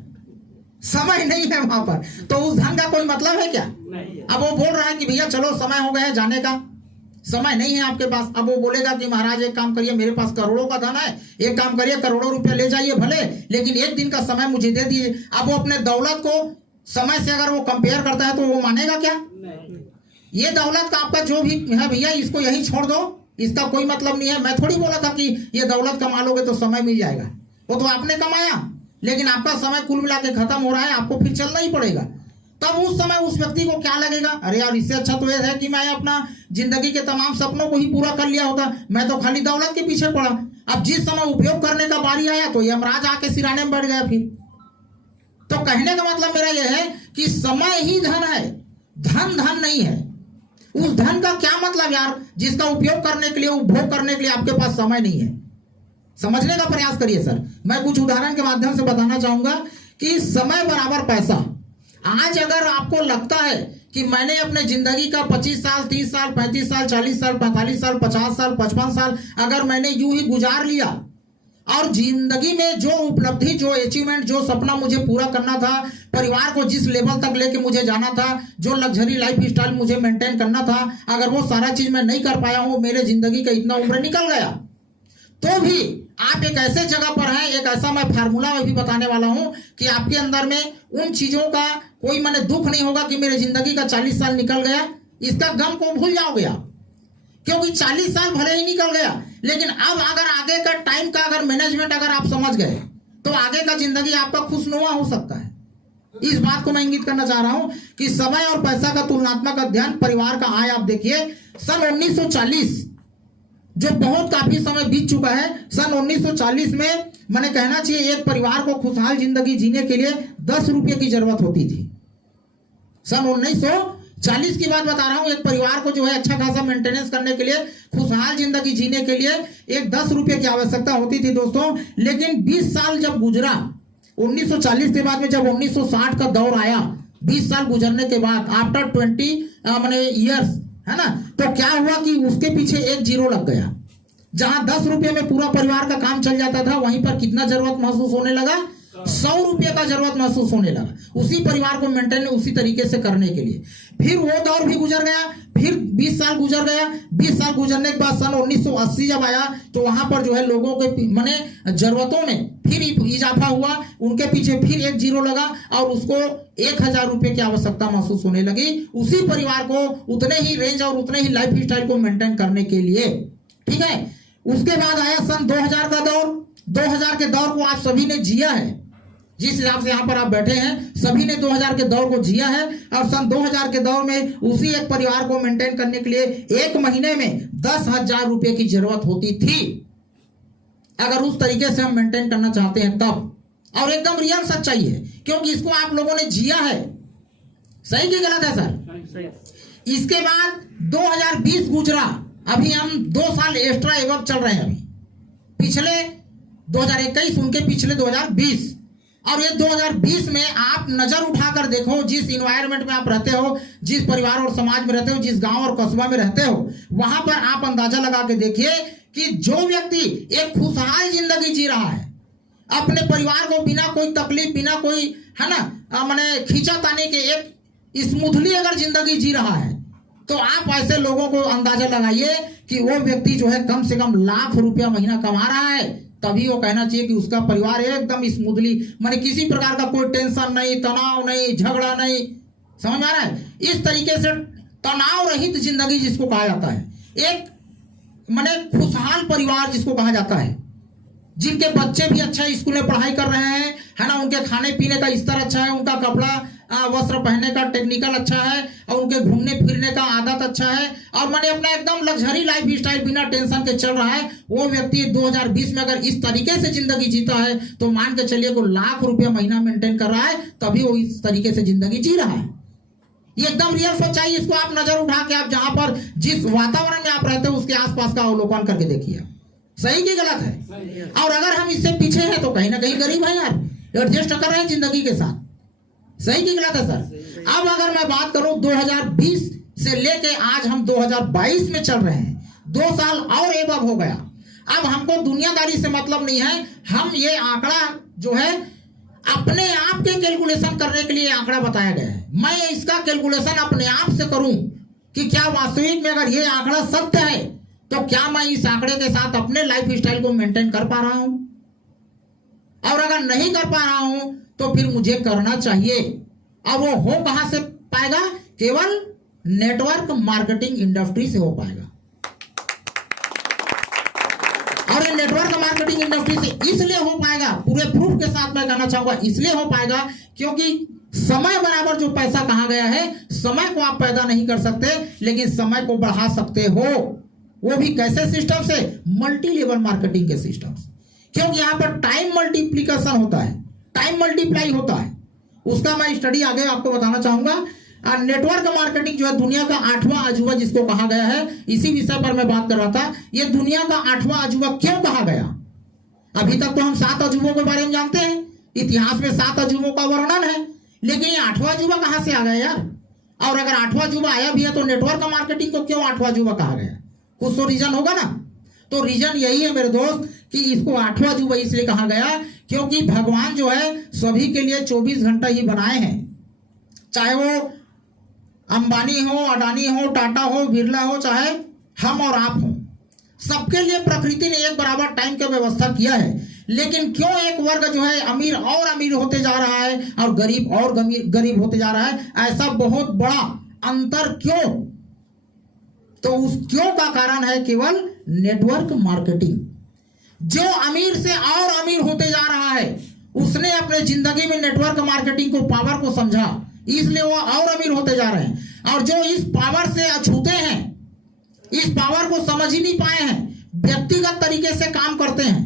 समय नहीं है वहां पर, तो उस धन का कोई मतलब है क्या? नहीं। अब वो बोल रहा है कि भैया चलो समय हो गया है जाने का, समय नहीं है आपके पास। अब वो बोलेगा कि महाराज एक काम करिए, मेरे पास करोड़ों का धन है, एक काम करिए करोड़ों रुपया ले जाइए भले, लेकिन एक दिन का समय मुझे दे दिए। अब वो अपने दौलत को समय से अगर वो कंपेयर करता है तो वो मानेगा क्या? नहीं। ये दौलत का आपका जो भी है भैया, इसको यही छोड़ दो, इसका कोई मतलब नहीं है। मैं थोड़ी बोला था कि ये दौलत कमा लोगे तो समय मिल जाएगा, वो तो आपने कमाया, लेकिन आपका समय कुल मिला के खत्म हो रहा है, आपको फिर चलना ही पड़ेगा। तब उस समय उस व्यक्ति को क्या लगेगा? अरे यार, इससे अच्छा तो यह है कि मैं अपना जिंदगी के तमाम सपनों को ही पूरा कर लिया होता, मैं तो खाली दौलत के पीछे पड़ा। अब जिस समय उपयोग करने का बारी आया तो यमराज आके सिराने में बैठ गया फिर। तो कहने का मतलब मेरा यह है कि समय ही धन है, धन धन नहीं है। उस धन का क्या मतलब यार, जिसका उपयोग करने के लिए, उपभोग करने के लिए आपके पास समय नहीं है। समझने का प्रयास करिए सर। मैं कुछ उदाहरण के माध्यम से बताना चाहूंगा कि समय बराबर पैसा। आज अगर आपको लगता है कि मैंने अपने जिंदगी का 25 साल, 30 साल, 35 साल, 40 साल, 45 साल, 50 साल, 55 साल अगर मैंने यूं ही गुजार लिया और जिंदगी में जो उपलब्धि, जो अचीवमेंट, जो सपना मुझे पूरा करना था, परिवार को जिस लेवल तक लेके मुझे जाना था, जो लग्जरी लाइफ स्टाइल मुझे मेंटेन करना था, अगर वो सारा चीज मैं नहीं कर पाया हूं, मेरे जिंदगी का इतना उम्र निकल गया, तो भी आप एक ऐसे जगह पर हैं, एक ऐसा मैं फार्मूला में भी बताने वाला हूं कि आपके अंदर में उन चीजों का कोई मैंने दुख नहीं होगा कि मेरे जिंदगी का 40 साल निकल गया, इसका गम को भूल जाओगे आप। क्योंकि 40 साल भले ही निकल गया, लेकिन अब अगर आगे का टाइम का अगर मैनेजमेंट अगर आप समझ गए तो आगे का जिंदगी आपका खुशनुमा हो सकता है। इस बात को मैं इंगित करना चाह रहा हूं कि समय और पैसा का तुलनात्मक अध्ययन, परिवार का आय, आप देखिए सन 1940, जो बहुत काफी समय बीत चुका है, सन 1940 में मैंने कहना चाहिए एक परिवार को खुशहाल जिंदगी जीने के लिए 10 रुपये की जरूरत होती थी। सन 1940 की बात बता रहा हूं। एक परिवार को जो है अच्छा खासा मेंटेनेंस करने के लिए, खुशहाल जिंदगी जीने के लिए एक 10 रुपये की आवश्यकता होती थी दोस्तों। लेकिन 20 साल जब गुजरा, 1940 के बाद में जब 1960 का दौर आया, 20 साल गुजरने के बाद, आफ्टर 20 ईयर्स, है ना, तो क्या हुआ कि उसके पीछे एक जीरो लग गया। जहां 10 रुपये में पूरा परिवार का काम चल जाता था, वहीं पर कितना जरूरत महसूस होने लगा? 100 रुपये का जरूरत महसूस होने लगा उसी परिवार को मेंटेन उसी तरीके से करने के लिए। फिर वो दौर भी गुजर गया, फिर 20 साल गुजर गया। 20 साल गुजरने के बाद सन 1980 जब आया तो वहां पर जो है लोगों के माने जरूरतों में फिर इजाफा हुआ, उनके पीछे फिर एक जीरो लगा और उसको 1000 रुपये की आवश्यकता महसूस होने लगी उसी परिवार को उतने ही रेंज और उतने ही लाइफ स्टाइल को मेंटेन करने के लिए। ठीक है, उसके बाद आया सन 2000 का दौर। 2000 के दौर को आप सभी ने जिया है, जिस हिसाब से यहाँ पर आप बैठे हैं सभी ने 2000 के दौर को जिया है। और सन 2000 के दौर में उसी एक परिवार को मेंटेन करने के लिए एक महीने में 10,000 रुपए की जरूरत होती थी, अगर उस तरीके से हम मेंटेन करना चाहते हैं तब। और एकदम रियल सच्चाई है, क्योंकि इसको आप लोगों ने जिया है। सही कि गलत है सर? इसके बाद 2020 गुजरा, अभी हम 2 साल एक्स्ट्रा एवब चल रहे हैं। अभी पिछले 2021 उनके पिछले 2020, और ये 2020 में आप नजर उठाकर देखो, जिस इन्वायरमेंट में आप रहते हो, जिस परिवार और समाज में रहते हो, जिस गांव और कस्बा में रहते हो, वहां पर आप अंदाजा लगा के देखिए कि जो व्यक्ति एक खुशहाल जिंदगी जी रहा है, अपने परिवार को बिना कोई तकलीफ, बिना कोई है ना माने खींचातानी के एक स्मूथली अगर जिंदगी जी रहा है, तो आप ऐसे लोगों को अंदाजा लगाइए कि वो व्यक्ति जो है कम से कम लाख रुपया महीना कमा रहा है, तभी वो कहना चाहिए कि उसका परिवार एकदम स्मूथली, माने किसी प्रकार का कोई टेंशन नहीं, तनाव नहीं, झगड़ा नहीं। समझ आ रहा है? इस तरीके से तनाव रहित जिंदगी जिसको कहा जाता है, एक माने खुशहाल परिवार जिसको कहा जाता है, जिनके बच्चे भी अच्छा स्कूल में पढ़ाई कर रहे हैं, है ना, उनके खाने पीने का स्तर अच्छा है, उनका कपड़ा वस्त्र पहनने का टेक्निकल अच्छा है, और उनके घूमने फिरने का आदत अच्छा है, और माने अपना एकदम लग्जरी लाइफ स्टाइल बिना टेंशन के चल रहा है। वो व्यक्ति 2020 में अगर इस तरीके से जिंदगी जीता है तो मान के चलिए को लाख रुपया महीना मेंटेन कर रहा है, तभी वो इस तरीके से जिंदगी जी रहा है। ये एकदम रियल सच्चाई। इसको आप नजर उठा के आप जहां पर जिस वातावरण में आप रहते हो उसके आसपास का अवलोकन करके देखिए, सही कि गलत है। और अगर हम इससे पीछे हैं तो कहीं ना कहीं गरीब है यार, एडजस्ट कर रहे हैं जिंदगी के साथ। सही कि गलत है सर? अब अगर मैं बात करूं 2020 से लेके आज हम 2022 में चल रहे हैं, 2 साल और एबव हो गया। अब हमको दुनियादारी से मतलब नहीं है, हम ये आंकड़ा जो है अपने आप के कैलकुलेशन करने के लिए आंकड़ा बताया गया है। मैं इसका कैलकुलेशन अपने आप से करूं कि क्या वास्तविक में अगर ये आंकड़ा सत्य है तो क्या मैं इस आंकड़े के साथ अपने लाइफ स्टाइल को मेंटेन कर पा रहा हूं, और अगर नहीं कर पा रहा हूं तो फिर मुझे करना चाहिए। अब वो हो कहां से पाएगा? केवल नेटवर्क मार्केटिंग इंडस्ट्री से हो पाएगा। और ये नेटवर्क मार्केटिंग इंडस्ट्री से इसलिए हो पाएगा, पूरे प्रूफ के साथ मैं कहना चाहूंगा, इसलिए हो पाएगा क्योंकि समय बराबर जो पैसा कहा गया है, समय को आप पैदा नहीं कर सकते लेकिन समय को बढ़ा सकते हो। वो भी कैसे सिस्टम से? मल्टी लेवल मार्केटिंग के सिस्टम से। क्योंकि यहां पर टाइम मल्टीप्लिकेशन होता है, टाइम मल्टीप्लाई होता है। उसका मैं स्टडी आगे आपको बताना चाहूंगा। नेटवर्क मार्केटिंग जो है दुनिया का 8वां अजूबा जिसको कहा गया है, इसी विषय पर मैं बात कर रहा था। ये दुनिया का 8वां अजूबा क्यों कहा गया? अभी तक तो हम 7 अजूबों के बारे में जानते हैं, इतिहास में 7 अजूबों का वर्णन है, लेकिन ये 8वां अजूबा कहां से आ गया यार? और अगर 8वां अजूबा आया भी है तो नेटवर्क मार्केटिंग को क्यों 8वां अजूबा कहा गया? कुछ तो रीजन होगा ना। तो रीजन यही है मेरे दोस्त कि इसको 8वां अजूबा इसलिए कहा गया क्योंकि भगवान जो है सभी के लिए 24 घंटा ही बनाए हैं। चाहे वो अंबानी हो, अडानी हो, टाटा हो, बिरला हो, चाहे हम और आप हो, सबके लिए प्रकृति ने एक बराबर टाइम की व्यवस्था किया है। लेकिन क्यों एक वर्ग जो है अमीर और अमीर होते जा रहा है और गरीब और गरीब होते जा रहा है? ऐसा बहुत बड़ा अंतर क्यों? तो उस क्यों का कारण है केवल नेटवर्क मार्केटिंग। जो अमीर से और अमीर होते जा रहा है उसने अपने जिंदगी में नेटवर्क मार्केटिंग को पावर को समझा, इसलिए वो और अमीर होते जा रहे हैं। और जो इस पावर से अछूते हैं, इस पावर को समझ ही नहीं पाए हैं, व्यक्तिगत तरीके से काम करते हैं,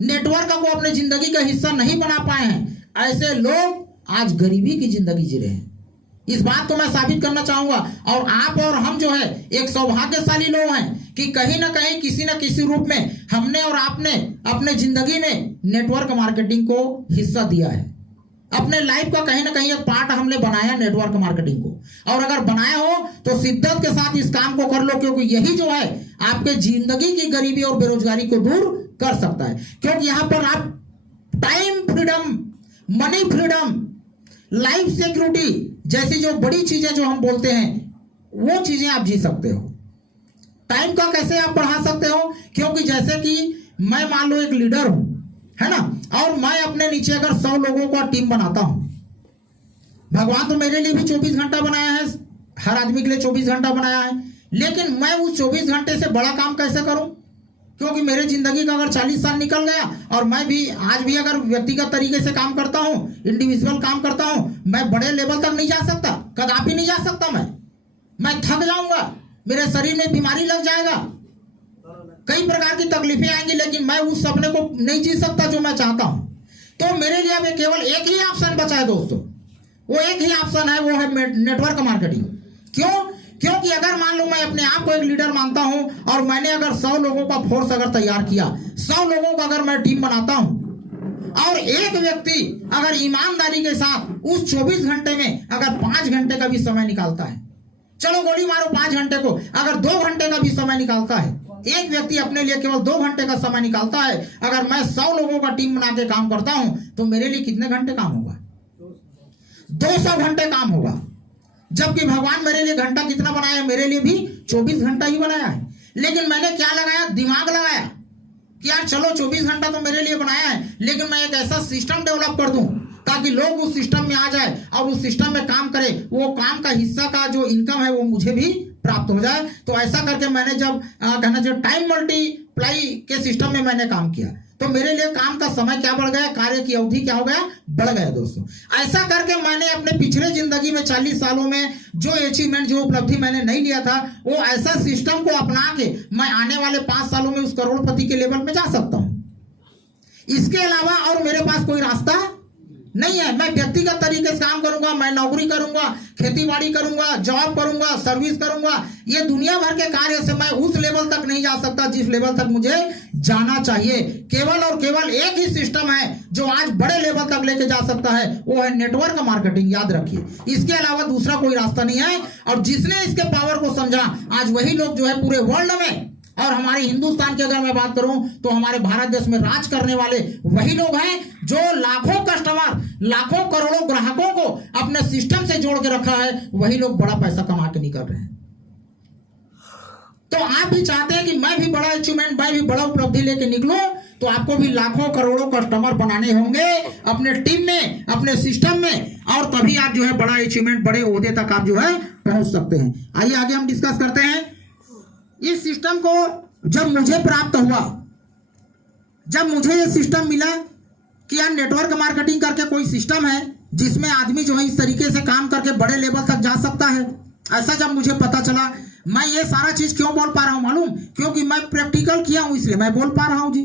नेटवर्क को अपने जिंदगी का हिस्सा नहीं बना पाए हैं, ऐसे लोग आज गरीबी की जिंदगी जी रहे हैं। इस बात को मैं साबित करना चाहूंगा। और आप और हम जो है एक सौभाग्यशाली लोग हैं कि कहीं ना कहीं किसी न किसी रूप में हमने और आपने अपने जिंदगी में नेटवर्क मार्केटिंग को हिस्सा दिया है। अपने लाइफ का कहीं ना कहीं एक पार्ट हमने बनाया नेटवर्क मार्केटिंग को। और अगर बनाया हो तो शिद्दत के साथ इस काम को कर लो, क्योंकि यही जो है आपके जिंदगी की गरीबी और बेरोजगारी को दूर कर सकता है। क्योंकि यहां पर आप time freedom, money freedom, life security जैसी जो बड़ी चीजें जो हम बोलते हैं वो चीजें आप जी सकते हो। टाइम का कैसे आप बढ़ा सकते हो? क्योंकि जैसे कि मैं मान लो एक लीडर हूं, है ना, और मैं अपने नीचे अगर 100 लोगों का टीम बनाता हूं, भगवान तो मेरे लिए भी 24 घंटा बनाया है, हर आदमी के लिए 24 घंटा बनाया है, लेकिन मैं उस 24 घंटे से बड़ा काम कैसे करूं? क्योंकि मेरे जिंदगी का अगर 40 साल निकल गया और मैं भी आज भी अगर व्यक्तिगत तरीके से काम करता हूं, इंडिविजुअल काम करता हूं, मैं बड़े लेवल तक नहीं जा सकता, कदापि नहीं जा सकता। मैं थक जाऊंगा, मेरे शरीर में बीमारी लग जाएगा, कई प्रकार की तकलीफें आएंगी, लेकिन मैं उस सपने को नहीं जी सकता जो मैं चाहता हूं। तो मेरे लिए अब केवल एक ही ऑप्शन बचा है दोस्तों, वो एक ही ऑप्शन है, वो है नेटवर्क मार्केटिंग। क्यों? क्योंकि अगर मान लो मैं अपने आप को एक लीडर मानता हूं और मैंने अगर 100 लोगों का फोर्स अगर तैयार किया, 100 लोगों का अगर मैं टीम बनाता हूं और एक व्यक्ति अगर ईमानदारी के साथ उस 24 घंटे में अगर 5 घंटे का भी समय निकालता है, चलो गोली मारो 5 घंटे को, अगर 2 घंटे का भी समय निकालता है, एक व्यक्ति अपने लिए केवल 2 घंटे का समय निकालता है, अगर मैं 100 लोगों का टीम बना के काम करता हूं तो मेरे लिए कितने घंटे काम होगा? 200 घंटे काम होगा। जबकि भगवान मेरे लिए घंटा कितना बनाया है? मेरे लिए भी 24 घंटा ही बनाया है। लेकिन मैंने क्या लगाया? दिमाग लगाया कि यार चलो 24 घंटा तो मेरे लिए बनाया है, लेकिन मैं एक ऐसा सिस्टम डेवलप कर दूं ताकि लोग उस सिस्टम में आ जाए और उस सिस्टम में काम करे, वो काम का हिस्सा का जो इनकम है वो मुझे भी प्राप्त हो जाए। तो ऐसा करके मैंने जब कहना जो टाइम मल्टीप्लाई के सिस्टम में मैंने काम किया तो मेरे लिए काम का समय क्या बढ़ गया, कार्य की अवधि क्या हो गया, बढ़ गया दोस्तों। ऐसा करके मैंने अपने पिछले जिंदगी में 40 सालों में जो अचीवमेंट, जो उपलब्धि मैंने नहीं लिया था, वो ऐसा सिस्टम को अपना के मैं आने वाले 5 सालों में उस करोड़पति के लेवल में जा सकता हूं। इसके अलावा और मेरे पास कोई रास्ता नहीं है। मैं व्यक्तिगत तरीके से काम करूंगा, मैं नौकरी करूंगा, खेती बाड़ी करूंगा, जॉब करूंगा, सर्विस करूंगा, ये दुनिया भर के कार्य से मैं उस लेवल तक नहीं जा सकता जिस लेवल तक मुझे जाना चाहिए। केवल और केवल एक ही सिस्टम है जो आज बड़े लेवल तक लेके जा सकता है, वो है नेटवर्क मार्केटिंग। याद रखिए, इसके अलावा दूसरा कोई रास्ता नहीं है। और जिसने इसके पावर को समझा, आज वही लोग जो है पूरे वर्ल्ड में, और हमारे हिंदुस्तान की अगर मैं बात करूं तो हमारे भारत देश में राज करने वाले वही लोग हैं जो लाखों कस्टमर, लाखों करोड़ों ग्राहकों को अपने सिस्टम से जोड़ के रखा है। वही लोग बड़ा पैसा कमा के निकल रहे हैं। तो आप भी चाहते हैं कि मैं भी बड़ा अचीवमेंट, मैं भी बड़ा उपलब्धि लेके निकलूं, तो आपको भी लाखों करोड़ों कस्टमर बनाने होंगे अपने टीम में, अपने सिस्टम में, और तभी आप जो है बड़ा अचीवमेंट, बड़े ओहदे तक आप जो है पहुंच सकते हैं। आइए आगे हम डिस्कस करते हैं। इस सिस्टम को जब मुझे प्राप्त हुआ, जब मुझे ये सिस्टम मिला कि यार नेटवर्क मार्केटिंग करके कोई सिस्टम है जिसमें आदमी जो है इस तरीके से काम करके बड़े लेवल तक जा सकता है, ऐसा जब मुझे पता चला, मैं ये सारा चीज क्यों बोल पा रहा हूं मालूम? क्योंकि मैं प्रैक्टिकल किया हूं, इसलिए मैं बोल पा रहा हूं जी।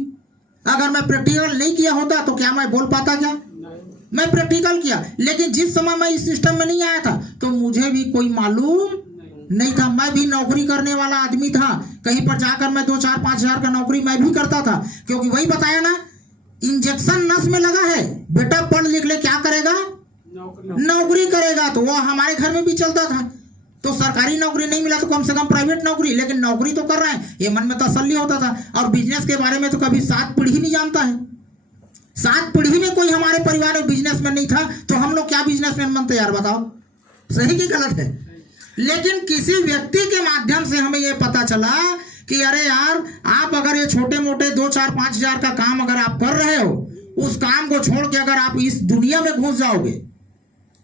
अगर मैं प्रैक्टिकल नहीं किया होता तो क्या मैं बोल पाता? क्या मैं प्रैक्टिकल किया, लेकिन जिस समय मैं इस सिस्टम में नहीं आया था तो मुझे भी कोई मालूम नहीं था। मैं भी नौकरी करने वाला आदमी था, कहीं पर जाकर मैं 2-4-5 हजार का नौकरी मैं भी करता था, क्योंकि वही बताया ना, इंजेक्शन नस में लगा है, बेटा पढ़ लिख ले, क्या करेगा? नौकरी करेगा। तो वो हमारे घर में भी चलता था। तो सरकारी नौकरी नहीं मिला तो कम से कम प्राइवेट नौकरी, लेकिन नौकरी तो कर रहे हैं, ये मन में तसल्ली होता था। और बिजनेस के बारे में तो कभी 7 पीढ़ी नहीं जानता है। 7 पीढ़ी में कोई हमारे परिवार में बिजनेसमैन नहीं था, तो हम लोग क्या बिजनेसमैन बनते यार? बताओ, सही कि गलत है? लेकिन किसी व्यक्ति के माध्यम से हमें यह पता चला कि अरे यार, आप अगर ये छोटे मोटे 2-4-5 हजार का काम अगर आप कर रहे हो, उस काम को छोड़ के अगर आप इस दुनिया में घुस जाओगे,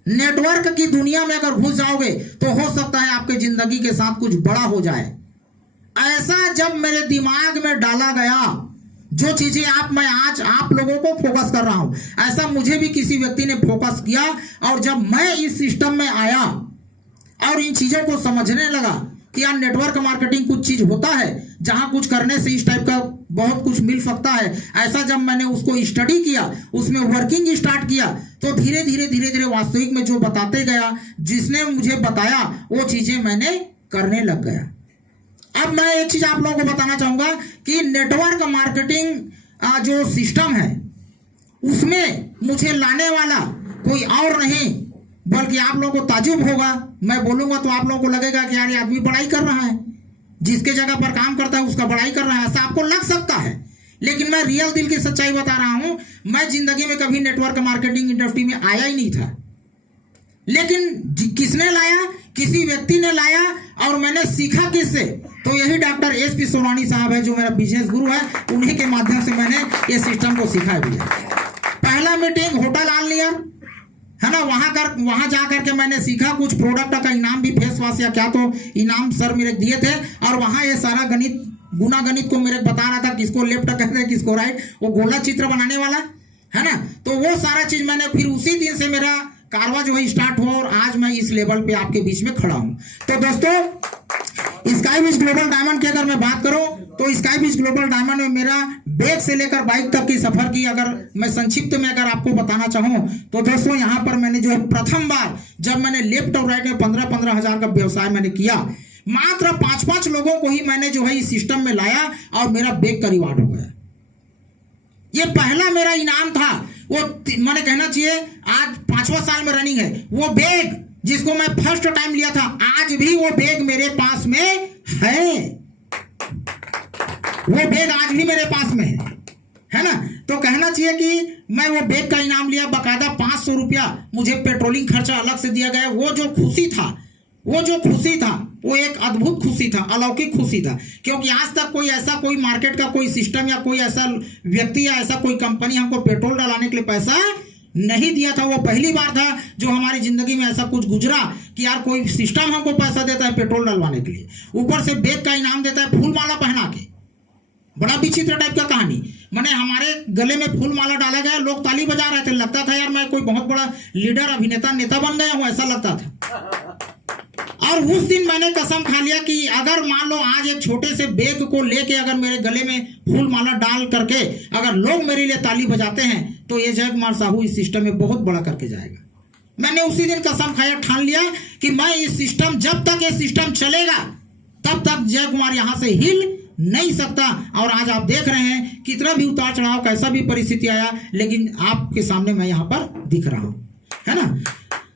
नेटवर्क की दुनिया में अगर घुस जाओगे, तो हो सकता है आपके जिंदगी के साथ कुछ बड़ा हो जाए। ऐसा जब मेरे दिमाग में डाला गया, जो चीजें मैं आज आप लोगों को फोकस कर रहा हूं, ऐसा मुझे भी किसी व्यक्ति ने फोकस किया। और जब मैं इस सिस्टम में आया और इन चीजों को समझने लगा कि यार नेटवर्क मार्केटिंग कुछ चीज होता है जहां कुछ करने से इस टाइप का बहुत कुछ मिल सकता है, ऐसा जब मैंने उसको स्टडी किया, उसमें वर्किंग स्टार्ट किया, तो धीरे धीरे वास्तविक में जो बताते गया, जिसने मुझे बताया, वो चीजें मैंने करने लग गया। अब मैं एक चीज आप लोगों को बताना चाहूंगा कि नेटवर्क मार्केटिंग जो सिस्टम है, उसमें मुझे लाने वाला कोई और नहीं, बल्कि आप लोगों को ताजुब होगा, मैं बोलूंगा तो आप लोगों को लगेगा कि यार ये आदमी बड़ाई कर रहा है, जिसके जगह पर काम करता है उसका बड़ाई कर रहा है, ऐसा आपको लग सकता है। लेकिन मैं रियल दिल की सच्चाई बता रहा हूं, मैं जिंदगी में कभी नेटवर्क मार्केटिंग इंडस्ट्री में आया ही नहीं था, लेकिन किसने लाया, किसी व्यक्ति ने लाया, और मैंने सीखा किससे, तो यही डॉक्टर एस.पी. सोनानी साहब है जो मेरा बिजनेस गुरु है, उन्हीं के माध्यम से मैंने ये सिस्टम को सीखा भी है। पहला मीटिंग होटल आलियर है ना, वहां जा करके मैंने सीखा, कुछ प्रोडक्ट का इनाम भी, फेस वॉश या क्या तो इनाम सर मेरे दिए थे, और वहां ये सारा गणित, गुना गणित को मेरे बता रहा था, किसको लेफ्ट कहते हैं किसको राइट, वो गोला चित्र बनाने वाला है ना, तो वो सारा चीज मैंने, फिर उसी दिन से मेरा कारवा जो है स्टार्ट हुआ, और आज मैं इस लेवल पे आपके बीच में खड़ा हूं। तो दोस्तों, स्काई बीच ग्लोबल डायमंड की अगर मैं बात करूं तो स्काई बीच ग्लोबल डायमंड में मेरा बैग से लेकर बाइक तक की सफर की अगर मैं संक्षिप्त में अगर आपको बताना चाहूं तो दोस्तों, यहां पर मैंने जो है प्रथम बार जब मैंने लेफ्ट और राइट में 15-15 हजार का व्यवसाय मैंने किया, मात्र 5-5 लोगों को ही मैंने जो है इस सिस्टम में लाया और मेरा बैग का रिवार्ड हो गया। ये पहला मेरा इनाम था, वो मैंने कहना चाहिए आज 5वां साल में रनिंग है, वो बैग जिसको मैं फर्स्ट टाइम लिया था, आज भी वो बैग मेरे पास में है, वो बैग आज भी मेरे पास में है ना। तो कहना चाहिए कि मैं वो बैग का इनाम लिया, बकायदा 500 रुपया मुझे पेट्रोलिंग खर्चा अलग से दिया गया। वो जो खुशी था, वो एक अद्भुत खुशी था, अलौकिक खुशी था, क्योंकि आज तक कोई ऐसा, कोई मार्केट का कोई सिस्टम या कोई ऐसा व्यक्ति या ऐसा कोई कंपनी हमको पेट्रोल डलाने के लिए पैसा नहीं दिया था। वो पहली बार था जो हमारी जिंदगी में ऐसा कुछ गुजरा कि यार कोई सिस्टम हमको पैसा देता है पेट्रोल डलवाने के लिए, ऊपर से बैग का इनाम देता है फूल माला पहना के। बड़ा विचित्र टाइप का कहानी, मैंने हमारे गले में फूल माला डाला गया, लोग ताली बजा रहे थे, लगता था यार मैं कोई बहुत बड़ा लीडर, अभिनेता, नेता बन गया हूं, ऐसा लगता था। और उस दिन मैंने कसम खा लिया कि अगर मान लो आज एक छोटे से बैग को लेके अगर मेरे गले में फूल माला डाल करके अगर लोग मेरे लिए ताली बजाते हैं तो ये जय कुमार साहू इस सिस्टम में बहुत बड़ा करके जाएगा। मैंने उसी दिन कसम खाया, ठान लिया कि मैं इस सिस्टम, जब तक ये सिस्टम चलेगा तब तक जय कुमार यहां से हिल नहीं सकता। और आज आप देख रहे हैं कितना भी उतार चढ़ाव, कैसा भी परिस्थिति आया, लेकिन आपके सामने मैं यहां पर दिख रहा हूं, है ना।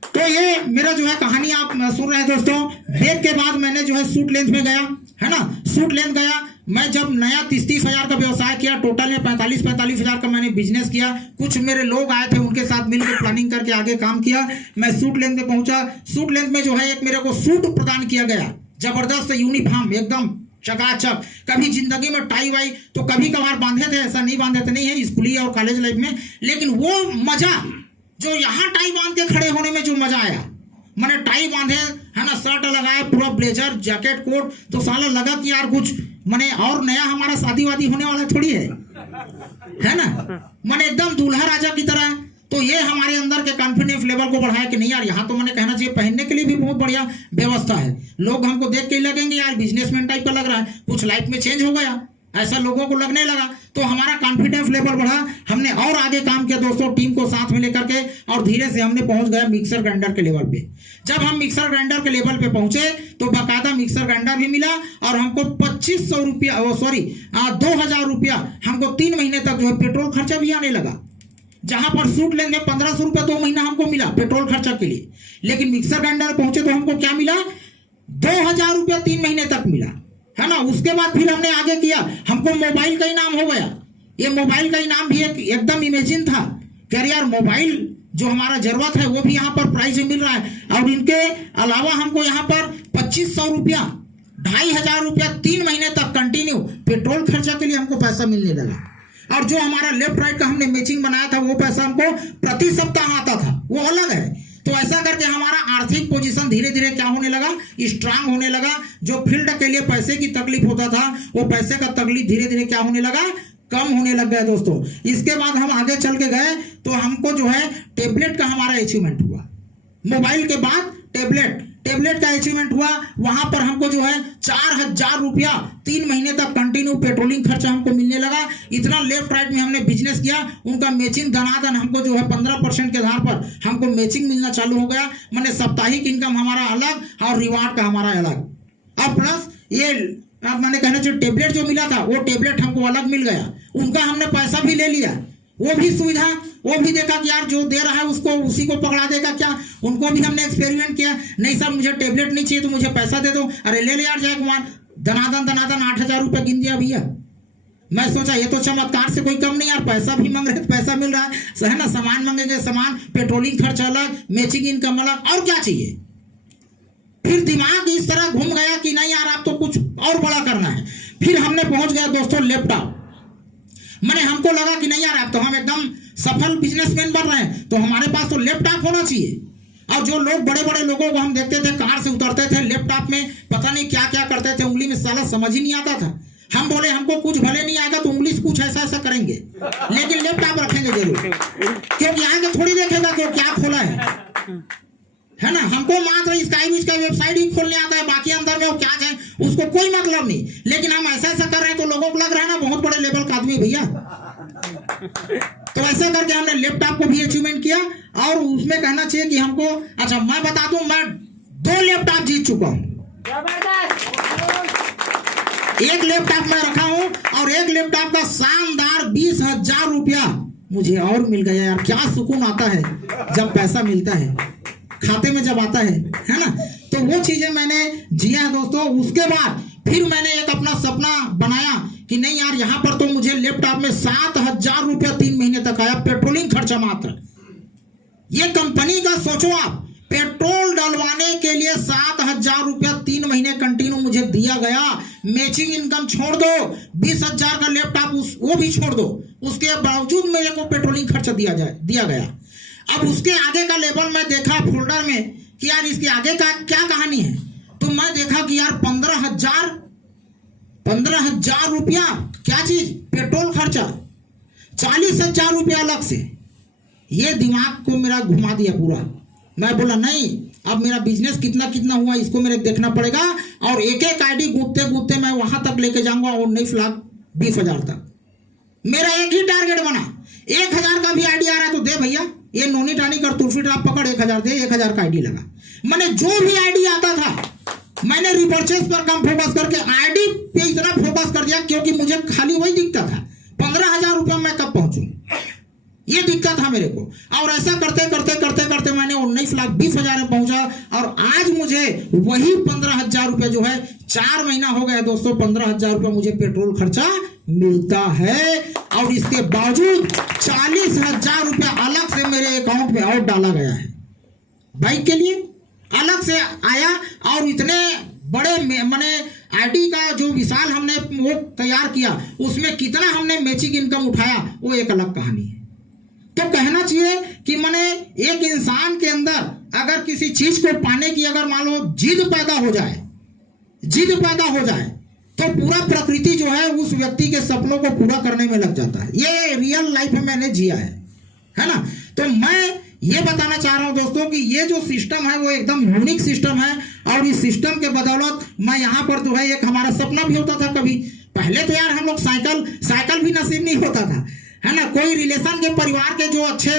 तो ये मेरा जो है कहानी आप सुन रहे हैं दोस्तों। बैग के बाद मैंने जो है सूट लेंथ में गया, है ना, सूट लेंथ गया। मैं जब नया 30-30 हजार का व्यवसाय किया, टोटल में 45-45 हजार का मैंने बिजनेस किया। कुछ मेरे लोग आए थे, उनके साथ मिलकर प्लानिंग करके आगे काम किया। मैं सूट लेंथ में पहुंचा। सूट लेंथ में जो है एक मेरे को सूट प्रदान किया गया, जबरदस्त यूनिफॉर्म एकदम चकाचक। कभी जिंदगी में टाई वाई तो कभी कभार बांधे थे, ऐसा नहीं बांधे थे नहीं है स्कूली और कॉलेज लाइफ में, लेकिन वो मजा जो यहाँ टाई बांध के खड़े होने में जो मजा आया, मैंने टाई बांधे, है ना, शर्ट लगाए, पूरा ब्लेजर, जैकेट, कोट, तो साला लगा कि यार कुछ मैंने और नया, हमारा शादी वादी होने वाला थोड़ी है ना, मैंने एकदम दूल्हा राजा की तरह। तो ये हमारे अंदर के कॉन्फिडेंस लेवल को बढ़ाया कि नहीं यार, यहाँ तो मैंने कहना चाहिए पहनने के लिए भी बहुत बढ़िया व्यवस्था है। लोग हमको देख के ही लगेंगे यार बिजनेसमैन टाइप का लग रहा है, कुछ लाइफ में चेंज हो गया, ऐसा लोगों को लगने लगा। तो हमारा कॉन्फिडेंस लेवल बढ़ा, हमने और आगे काम किया दोस्तों, टीम को साथ में लेकर के, और धीरे से हमने पहुंच गया मिक्सर ग्राइंडर के लेवल पे। जब हम मिक्सर ग्राइंडर के लेवल पे पहुंचे तो बाकायदा मिक्सर ग्राइंडर भी मिला, और हमको 2500 रुपया, 2000 रुपया हमको 3 महीने तक जो है पेट्रोल खर्चा भी आने लगा। जहां पर सूट लेंगे 1500 रुपया 2 महीना हमको मिला पेट्रोल खर्चा के लिए, लेकिन मिक्सर ग्राइंडर पहुंचे तो हमको क्या मिला, 2000 रुपया 3 महीने तक मिला, है ना। उसके बाद फिर हमने आगे किया, हमको मोबाइल का इनाम हो गया। ये मोबाइल का इनाम भी एकदम इमेजिन था, कह यार मोबाइल जो हमारा जरूरत है वो भी यहाँ पर प्राइस में मिल रहा है, और इनके अलावा हमको यहाँ पर 2500 रुपया, 2500 रुपया 3 महीने तक कंटिन्यू पेट्रोल खर्चा के लिए हमको पैसा मिलने लगा। और जो हमारा लेफ्ट राइट का हमने मैचिंग बनाया था वो पैसा हमको प्रति सप्ताह आता था, वो अलग है। तो ऐसा करके हमारा आर्थिक पोजीशन धीरे धीरे क्या होने लगा, स्ट्रांग होने लगा। जो फील्ड के लिए पैसे की तकलीफ होता था, वो पैसे का तकलीफ धीरे धीरे क्या होने लगा, कम होने लग गया दोस्तों। इसके बाद हम आगे चल के गए तो हमको जो है टेबलेट का हमारा अचीवमेंट हुआ। मोबाइल के बाद टेबलेट का अचीवमेंट हुआ। वहां पर हमको जो है 4000 रुपया 3 महीने तक कंटिन्यू पेट्रोलिंग खर्चा हमको मिलने लगा। इतना लेफ्ट राइट में हमने बिजनेस किया, उनका मैचिंग दनादन हमको जो है 15% के आधार पर हमको मैचिंग मिलना चालू हो गया। मैंने साप्ताहिक इनकम हमारा अलग और रिवार्ड का हमारा अलग। और प्लस ये मैंने कहना चाहिए टेबलेट जो मिला था वो टेबलेट हमको अलग मिल गया, उनका हमने पैसा भी ले लिया। वो भी सुविधा, वो भी देखा कि यार जो दे रहा है उसको उसी को पकड़ा देगा क्या। उनको भी हमने एक्सपेरिमेंट किया, नहीं सर मुझे टेबलेट नहीं चाहिए तो मुझे पैसा दे दो, अरे ले यार जय कुमार, दनादन 8,000 रुपये गिन दिया भैया। मैं सोचा ये तो चमत्कार से कोई कम नहीं यार, पैसा भी मांग रहे पैसा मिल रहा है ना, सामान मांगेंगे सामान, पेट्रोलिंग खर्च अलग, मैचिंग इनकम अलग, और क्या चाहिए। फिर दिमाग इस तरह घूम गया कि नहीं यार आप तो कुछ और बड़ा करना है। फिर हमने पहुंच गया दोस्तों लैपटॉप। मैंने हमको लगा कि नहीं यार अब तो हम एकदम सफल बिजनेसमैन बन रहे हैं, तो हमारे पास तो लैपटॉप होना चाहिए। और जो लोग बड़े बड़े लोगों को हम देखते थे कार से उतरते थे लैपटॉप में पता नहीं क्या क्या करते थे, उंगली में साला समझ ही नहीं आता था। हम बोले हमको कुछ भले नहीं आएगा तो उंगली से कुछ ऐसा ऐसा करेंगे, लेकिन लैपटॉप रखेंगे जरूर, क्योंकि आगे थोड़ी देखेगा कि क्या खोला है ना। हमको मात्र स्काई का वेबसाइट ही खोलने आता है, बाकी अंदर में वो क्या है उसको कोई मतलब नहीं। लेकिन हम ऐसा ऐसा कर रहे हैं तो लोगों को लग रहा है ना बहुत बड़े लेवल का आदमी भैया। तो ऐसा करके हमने लैपटॉप को भी अचीवमेंट किया। और उसमें कहना चाहिए कि हमको, अच्छा मैं बता दूं, मैं 2 लैपटॉप जीत चुका हूं। एक लैपटॉप मैं रखा हूं और एक लैपटॉप का शानदार 20,000 रुपया मुझे और मिल गया। यार क्या सुकून आता है जब पैसा मिलता है खाते में जब आता है ना। तो वो चीजें मैंने जिया दोस्तों। उसके बाद फिर मैंने एक अपना सपना बनाया कि नहीं यार यहाँ पर तो मुझे लैपटॉप में 7,000 रुपया 3 महीने तक आया, पेट्रोलिंग खर्चा मात्र। ये कंपनी का सोचो आप, पेट्रोल डलवाने के लिए 7,000 रुपया 3 महीने कंटिन्यू मुझे दिया गया। मैचिंग इनकम छोड़ दो, 20,000 का लैपटॉप वो भी छोड़ दो, उसके बावजूद मेरे को पेट्रोलिंग खर्चा दिया गया। अब उसके आगे का लेवल मैं देखा फोल्डर में कि यार इसके आगे का क्या कहानी है, तो मैं देखा कि यार 15,000 रुपया क्या चीज, पेट्रोल खर्चा, 40,000 रुपया अलग से। ये दिमाग को मेरा घुमा दिया पूरा। मैं बोला नहीं अब मेरा बिजनेस कितना कितना हुआ इसको मेरे देखना पड़ेगा, और एक एक आईडी कूदते कूदते मैं वहां तक लेके जाऊंगा 19,20,000 तक। मेरा एक ही टारगेट बना, 1,000 का भी आईडी आ रहा है तो दे भैया, ये नोनी टानी कर तुलसी ड्राप पकड़ 1,000 दे, 1,000 का आईडी लगा। मैंने जो भी आईडी आता था मैंने रिपर्चेस पर कम फोकस करके आईडी पे इतना फोकस कर दिया, क्योंकि मुझे खाली वही दिखता था 15,000 रुपया मैं कब पहुंचूं, ये दिक्कत था मेरे को। और ऐसा करते करते करते करते मैंने 19,20,000 में पहुंचा, और आज मुझे वही 15,000 रुपया जो है 4 महीना हो गया दोस्तों, 15,000 रुपया मुझे पेट्रोल खर्चा मिलता है। और इसके बावजूद 40,000 रुपया अलग से मेरे अकाउंट में और डाला गया है, बाइक के लिए अलग से आया। और इतने बड़े मैंने आईडी का जो विशाल हमने वो तैयार किया, उसमें कितना हमने मैचिंग इनकम उठाया वो एक अलग कहानी है। तो कहना चाहिए कि मैंने एक इंसान के अंदर अगर किसी चीज को पाने की अगर मान लो जिद पैदा हो जाए तो पूरा प्रकृति जो है उस व्यक्ति के सपनों को पूरा करने में लग जाता है। ये रियल लाइफ में मैंने जिया है ना। तो मैं ये बताना चाह रहा हूं दोस्तों कि ये जो सिस्टम है वो एकदम यूनिक सिस्टम है, और इस सिस्टम के बदौलत मैं यहाँ पर जो है एक हमारा सपना भी होता था कभी पहले, तो यार हम लोग साइकिल भी नसीब नहीं होता था, है ना। कोई रिलेशन के परिवार के जो अच्छे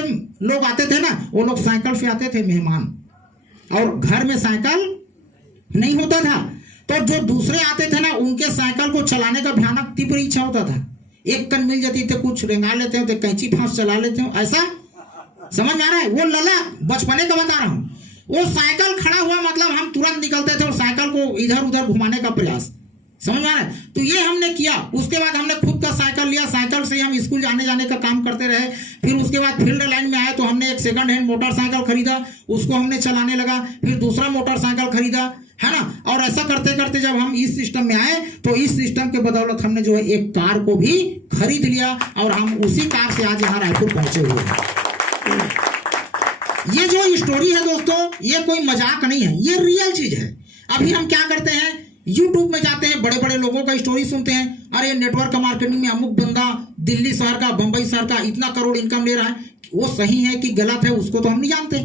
लोग आते थे ना, वो लोग साइकिल से आते थे मेहमान, और घर में साइकिल नहीं होता था, तो जो दूसरे आते थे ना उनके साइकिल को चलाने का भयानक तीव्र इच्छा होता था। एक कन मिल जाती थे, कुछ रेंगा लेते हो तो कैंची फांस चला लेते हो, ऐसा समझ में आ रहा है। वो लला बचपने का बता रहा हूँ, वो साइकिल खड़ा हुआ मतलब हम तुरंत निकलते थे और साइकिल को इधर उधर घुमाने का प्रयास, समझ में आ रहा है। तो ये हमने किया। उसके बाद हमने खुद का साइकिल लिया, साइकिल से हम स्कूल आने जाने का काम करते रहे। फिर उसके बाद फील्ड लाइन में आए तो हमने एक सेकंड हैंड मोटरसाइकिल खरीदा, उसको हमने चलाने लगा। फिर दूसरा मोटरसाइकिल खरीदा, है ना। और ऐसा करते करते जब हम इस सिस्टम में आए तो इस सिस्टम के बदौलत हमने जो है एक कार को भी खरीद लिया, और हम उसी कार से आज यहाँ रायपुर पहुंचे हुए हैं। ये जो स्टोरी है दोस्तों, ये कोई मजाक नहीं है, ये रियल चीज है। अभी हम क्या करते हैं, यूट्यूब में जाते हैं, बड़े बड़े लोगों का स्टोरी सुनते हैं, अरे नेटवर्क मार्केटिंग में अमुक बंदा दिल्ली शहर का, बंबई शहर का इतना करोड़ इनकम ले रहा है। वो सही है कि गलत है उसको तो हम नहीं जानते,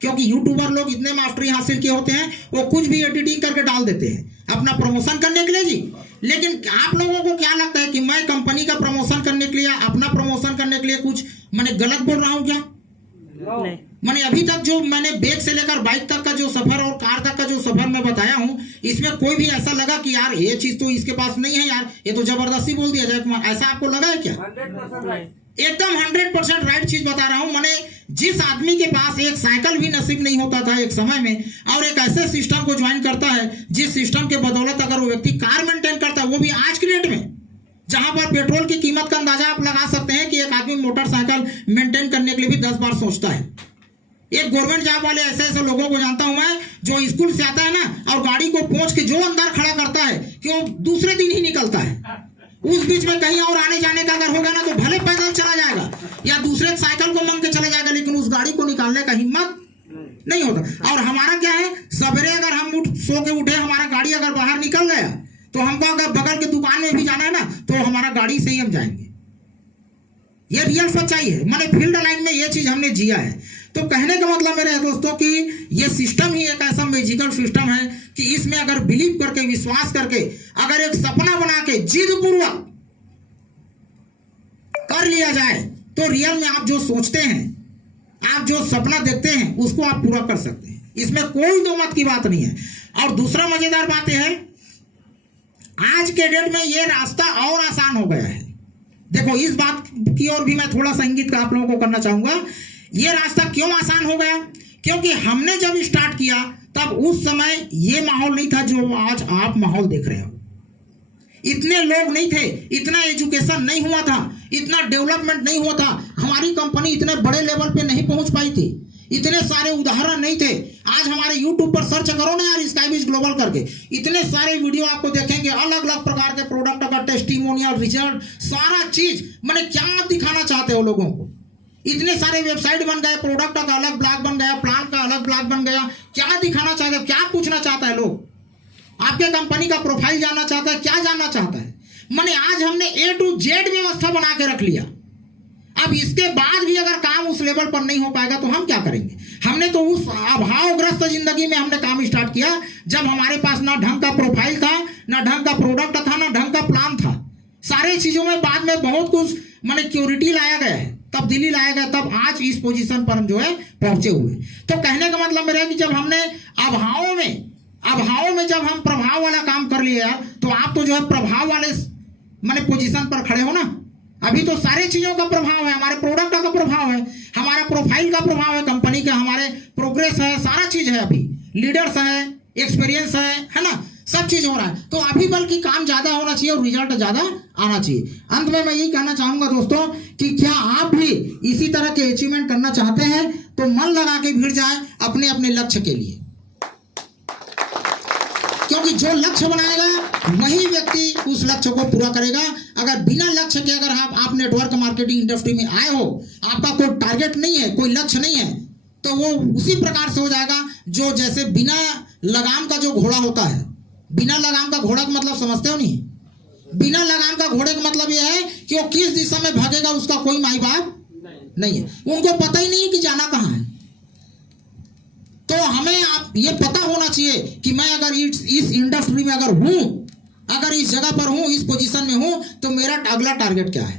क्योंकि यूट्यूबर लोग इतने मास्टरी हासिल किए होते हैं, वो कुछ भी एडिटिंग करके डाल देते हैं अपना प्रमोशन करने के लिए जी। लेकिन आप लोगों को क्या लगता है कि मैं कंपनी का प्रमोशन करने के लिए, अपना प्रमोशन करने के लिए कुछ मैंने गलत बोल रहा हूँ क्या? नहीं। मैंने अभी तक जो मैंने बैग से लेकर बाइक तक का जो सफर और कार तक का जो सफर मैं बताया हूं, इसमें कोई भी ऐसा लगा कि यार ये चीज तो इसके पास नहीं है यार, ये तो जबरदस्ती बोल दिया जाए कुमार, ऐसा आपको लगा है क्या? एकदम 100% राइट चीज बता रहा हूं। मैंने जिस आदमी के पास एक साइकिल भी नसीब नहीं होता था एक समय में, और एक ऐसे सिस्टम को ज्वाइन करता है जिस सिस्टम के बदौलत अगर वो व्यक्ति कार मेंटेन करता है, वो भी आज की डेट में, जहां पर पेट्रोल की कीमत का अंदाजा आप लगा सकते हैं कि एक आदमी मोटरसाइकिल मेंटेन करने के लिए भी 10 बार सोचता है। एक गवर्नमेंट जॉब वाले ऐसे ऐसे लोगों को जानता हूं मैं, जो स्कूल से आता है ना और गाड़ी को पहुंच के जो अंदर खड़ा करता है कि वो दूसरे दिन ही निकलता है। उस बीच में कहीं और आने जाने का अगर होगा ना तो भले पैदल चला जाएगा या दूसरे साइकिल को मांग के चला जाएगा, लेकिन उस गाड़ी को निकालने का हिम्मत नहीं होता। और हमारा क्या है, सवेरे अगर हम सो के उठे, हमारा गाड़ी अगर बाहर निकल गया तो हमको अगर बगल के दुकान में भी जाना है ना तो हमारा गाड़ी से ही हम जाएंगे। ये रियल सच्चाई है। मैंने फील्ड लाइन में ये चीज हमने जिया है। तो कहने का मतलब मेरे दोस्तों कि ये सिस्टम ही एक ऐसा मैजिकल सिस्टम है कि इसमें अगर बिलीव करके, विश्वास करके, अगर एक सपना बना के जिद पूर्वक कर लिया जाए तो रियल में आप जो सोचते हैं, आप जो सपना देखते हैं, उसको आप पूरा कर सकते हैं। इसमें कोई दो मत की बात नहीं है। और दूसरा मजेदार बात यह है, आज के डेट में ये रास्ता और आसान हो गया है। देखो, इस बात की ओर भी मैं थोड़ा सा इंगित आप लोगों को करना चाहूंगा। ये रास्ता क्यों आसान हो गया? क्योंकि हमने जब स्टार्ट किया तब उस समय ये माहौल नहीं था जो आज आप माहौल देख रहे हो। इतने लोग नहीं थे, इतना एजुकेशन नहीं हुआ था, इतना डेवलपमेंट नहीं हुआ था, हमारी कंपनी इतने बड़े लेवल पे नहीं पहुंच पाई थी, इतने सारे उदाहरण नहीं थे। आज हमारे YouTube पर सर्च करो ना यार, स्काईबिज ग्लोबल करके, इतने सारे वीडियो आपको देखेंगे, अलग अलग प्रकार के प्रोडक्ट का टेस्टिमोनियल, रिजल्ट, सारा चीज। मैंने क्या दिखाना चाहते हो लोगों को? इतने सारे वेबसाइट बन गए, प्रोडक्ट का अलग ब्लॉग बन गया, प्लान का अलग ब्लॉग बन गया। क्या दिखाना चाहते हैं, क्या पूछना चाहता है लोग? आपके कंपनी का प्रोफाइल जानना चाहता है, क्या जानना चाहता है? मैंने आज हमने A to Z व्यवस्था बना के रख लिया। अब इसके बाद भी अगर काम उस लेवल पर नहीं हो पाएगा तो हम क्या करेंगे? हमने तो उस अभावग्रस्त जिंदगी में हमने काम स्टार्ट किया जब हमारे पास ना ढंग का प्रोफाइल था, ना ढंग का प्रोडक्ट था, ना ढंग का प्लान था। सारे चीजों में बाद में बहुत कुछ मैंने क्यूरिटी लाया गया है, तब्दीली लाया गया, तब आज इस पोजीशन पर हम जो है पहुंचे हुए। तो कहने का मतलब मेरा है कि जब हमने अभावों में जब हम प्रभाव वाला काम कर लिया तो आप तो जो है प्रभाव वाले मैंने पोजीशन पर खड़े हो ना। अभी तो सारे चीजों का प्रभाव है, हमारे प्रोडक्ट का प्रभाव है, हमारा प्रोफाइल का प्रभाव है, कंपनी का, हमारे प्रोग्रेस है, सारा चीज है। अभी लीडर्स है, एक्सपीरियंस है ना, सब चीज हो रहा है। तो अभी बल्कि काम ज्यादा होना चाहिए और रिजल्ट ज्यादा आना चाहिए। अंत में मैं यही कहना चाहूंगा दोस्तों कि क्या आप भी इसी तरह के अचीवमेंट करना चाहते हैं तो मन लगा के भिड़ जाए अपने अपने लक्ष्य के लिए, क्योंकि जो लक्ष्य बनाएगा वही व्यक्ति उस लक्ष्य को पूरा करेगा। अगर बिना लक्ष्य के अगर आप नेटवर्क मार्केटिंग इंडस्ट्री में आए हो, आपका कोई टारगेट नहीं है, कोई लक्ष्य नहीं है, तो वो उसी प्रकार से हो जाएगा जो जैसे बिना लगाम का जो घोड़ा होता है। बिना लगाम का घोड़ा का मतलब समझते हो नहीं? बिना लगाम का घोड़े का मतलब यह है कि वो किस दिशा में भागेगा उसका कोई माई बाप नहीं है, उनको पता ही नहीं है कि जाना कहाँ है। तो हमें आप ये पता होना चाहिए कि मैं अगर इस इंडस्ट्री में अगर हूं, अगर इस जगह पर हूं, इस पोजीशन में हूं, तो मेरा अगला टारगेट क्या है,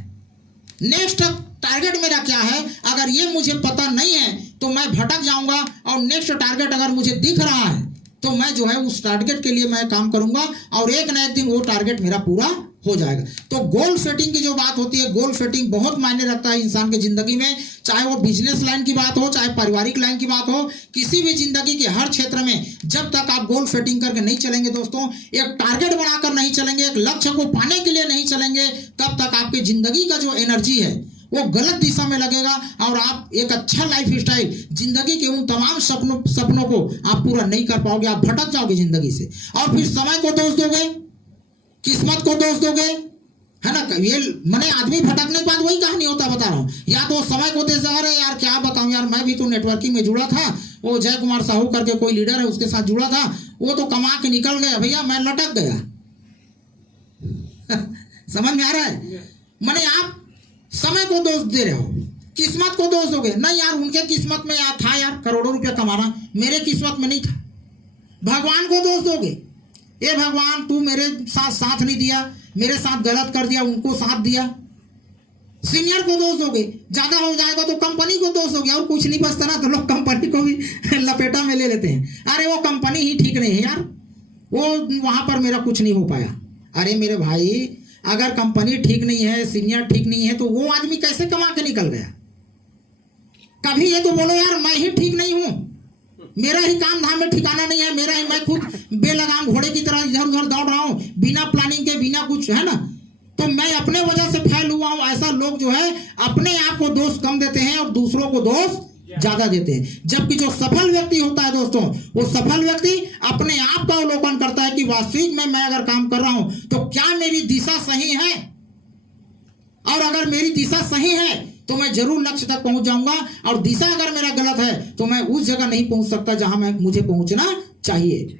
नेक्स्ट टारगेट मेरा क्या है। अगर ये मुझे पता नहीं है तो मैं भटक जाऊंगा, और नेक्स्ट टारगेट अगर मुझे दिख रहा है तो मैं जो है उस टारगेट के लिए मैं काम करूंगा और एक न एक दिन वो टारगेट मेरा पूरा हो जाएगा। तो गोल सेटिंग की जो बात होती है, गोल सेटिंग बहुत मायने रखता है इंसान की जिंदगी में, चाहे वो बिजनेस लाइन की बात हो, चाहे पारिवारिक लाइन की बात हो, किसी भी जिंदगी के हर क्षेत्र में जब तक आप गोल सेटिंग करके नहीं चलेंगे दोस्तों, एक टारगेट बनाकर नहीं चलेंगे, एक लक्ष्य को पाने के लिए नहीं चलेंगे, तब तक आपकी जिंदगी का जो एनर्जी है वो गलत दिशा में लगेगा और आप एक अच्छा लाइफ स्टाइल, जिंदगी के उन तमाम सपनों को आप पूरा नहीं कर पाओगे, आप भटक जाओगे जिंदगी से। और फिर समय को दोष दोगे, किस्मत को दोष दोगे, है ना। ये मैंने आदमी भटक नहीं पाता, वही कहानी होता बता रहा हूँ। या तो समय को देश, अरे यार क्या बताऊं यार, मैं भी तो नेटवर्किंग में जुड़ा था, वो जय कुमार साहू करके कोई लीडर है उसके साथ जुड़ा था, वो तो कमा के निकल गया भैया, मैं लटक गया। समझ में आ रहा है? मैंने आप समय को दोष दे रहे हो, किस्मत को दोष दोगे नहीं यार, उनके किस्मत में यार था यार करोड़ों रुपया कमाना, मेरे किस्मत में नहीं था। भगवान को दोष दोगे, ए भगवान तू मेरे साथ नहीं दिया, मेरे साथ गलत कर दिया, उनको साथ दिया। सीनियर को दोष दोगे, ज्यादा हो जाएगा तो कंपनी को दोष दोगे, और कुछ नहीं बचता ना तो लोग कंपनी को भी लपेटा में ले लेते हैं, अरे वो कंपनी ही ठीक नहीं है यार, वो वहां पर मेरा कुछ नहीं हो पाया। अरे मेरे भाई, अगर कंपनी ठीक नहीं है, सीनियर ठीक नहीं है, तो वो आदमी कैसे कमा के निकल गया? कभी ये तो बोलो यार मैं ही ठीक नहीं हूं, मेरा ही काम धाम में ठिकाना नहीं है, मेरा ही, मैं खुद बेलगाम घोड़े की तरह इधर उधर दौड़ रहा हूं, बिना प्लानिंग के, बिना कुछ, है ना, तो मैं अपने वजह से फैल हुआ हूं। ऐसा लोग जो है अपने आप को दोष कम देते हैं और दूसरों को दोष ज्यादा देते हैं। जबकि जो सफल व्यक्ति होता है दोस्तों, वो सफल व्यक्ति अपने आप का अवलोकन करता है कि वास्तविक में मैं अगर काम कर रहा हूं तो क्या मेरी दिशा सही है, और अगर मेरी दिशा सही है तो मैं जरूर लक्ष्य तक पहुंच जाऊंगा, और दिशा अगर मेरा गलत है तो मैं उस जगह नहीं पहुंच सकता जहां मुझे पहुंचना चाहिए।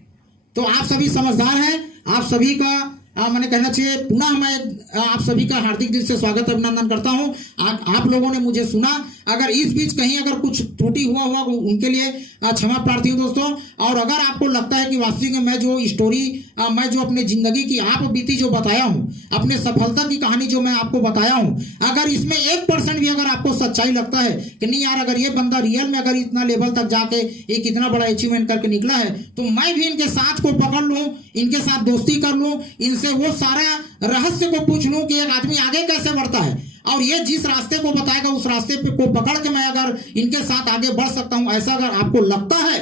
तो आप सभी समझदार हैं, आप सभी का मैंने कहना चाहिए पुनः मैं आप सभी का हार्दिक दिल से स्वागत अभिनंदन करता हूं। आप लोगों ने मुझे सुना, अगर इस बीच कहीं अगर कुछ त्रुटि हुआ उनके लिए क्षमा प्रार्थी हूं दोस्तों। और अगर आपको लगता है कि वास्तविक में मैं जो स्टोरी, मैं जो अपने जिंदगी की आप बीती जो बताया हूं, अपने सफलता की कहानी जो मैं आपको बताया हूं, अगर इसमें 1% भी अगर आपको सच्चाई लगता है कि नहीं यार अगर ये बंदा रियल में अगर इतना लेवल तक जाके एक इतना बड़ा अचीवमेंट करके निकला है, तो मैं भी इनके साथ को पकड़ लूं, इनके साथ दोस्ती कर लूं, इनसे वो सारा रहस्य को पूछ लूं कि एक आदमी आगे कैसे बढ़ता है, और ये जिस रास्ते को बताएगा उस रास्ते पे को पकड़ के मैं अगर इनके साथ आगे बढ़ सकता हूं, ऐसा अगर आपको लगता है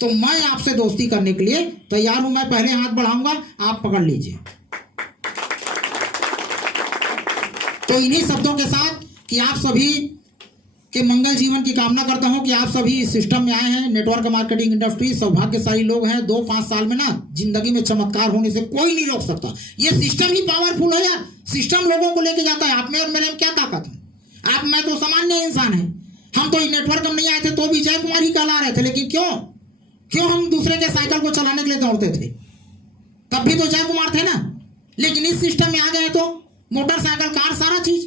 तो मैं आपसे दोस्ती करने के लिए तैयार हूं। मैं पहले हाथ बढ़ाऊंगा, आप पकड़ लीजिए। तो इन्हीं शब्दों के साथ कि आप सभी के मंगल जीवन की कामना करता हूं कि आप सभी इस सिस्टम में आए हैं, नेटवर्क मार्केटिंग इंडस्ट्री, सौभाग्यशाली लोग हैं। 2-5 साल में ना जिंदगी में चमत्कार होने से कोई नहीं रोक सकता। ये सिस्टम ही पावरफुल है यार, सिस्टम लोगों को लेके जाता है। आप में और मेरे में क्या ताकत है? आप मैं तो सामान्य इंसान है, हम तो नेटवर्क में नहीं आए थे तो भी जय कुमार ही कहला रहे थे, लेकिन क्यों हम दूसरे के साइकिल को चलाने के लिए दौड़ते थे? तब भी तो जय कुमार थे ना, लेकिन इस सिस्टम में आ गए तो मोटरसाइकिल, कार, सारा चीज।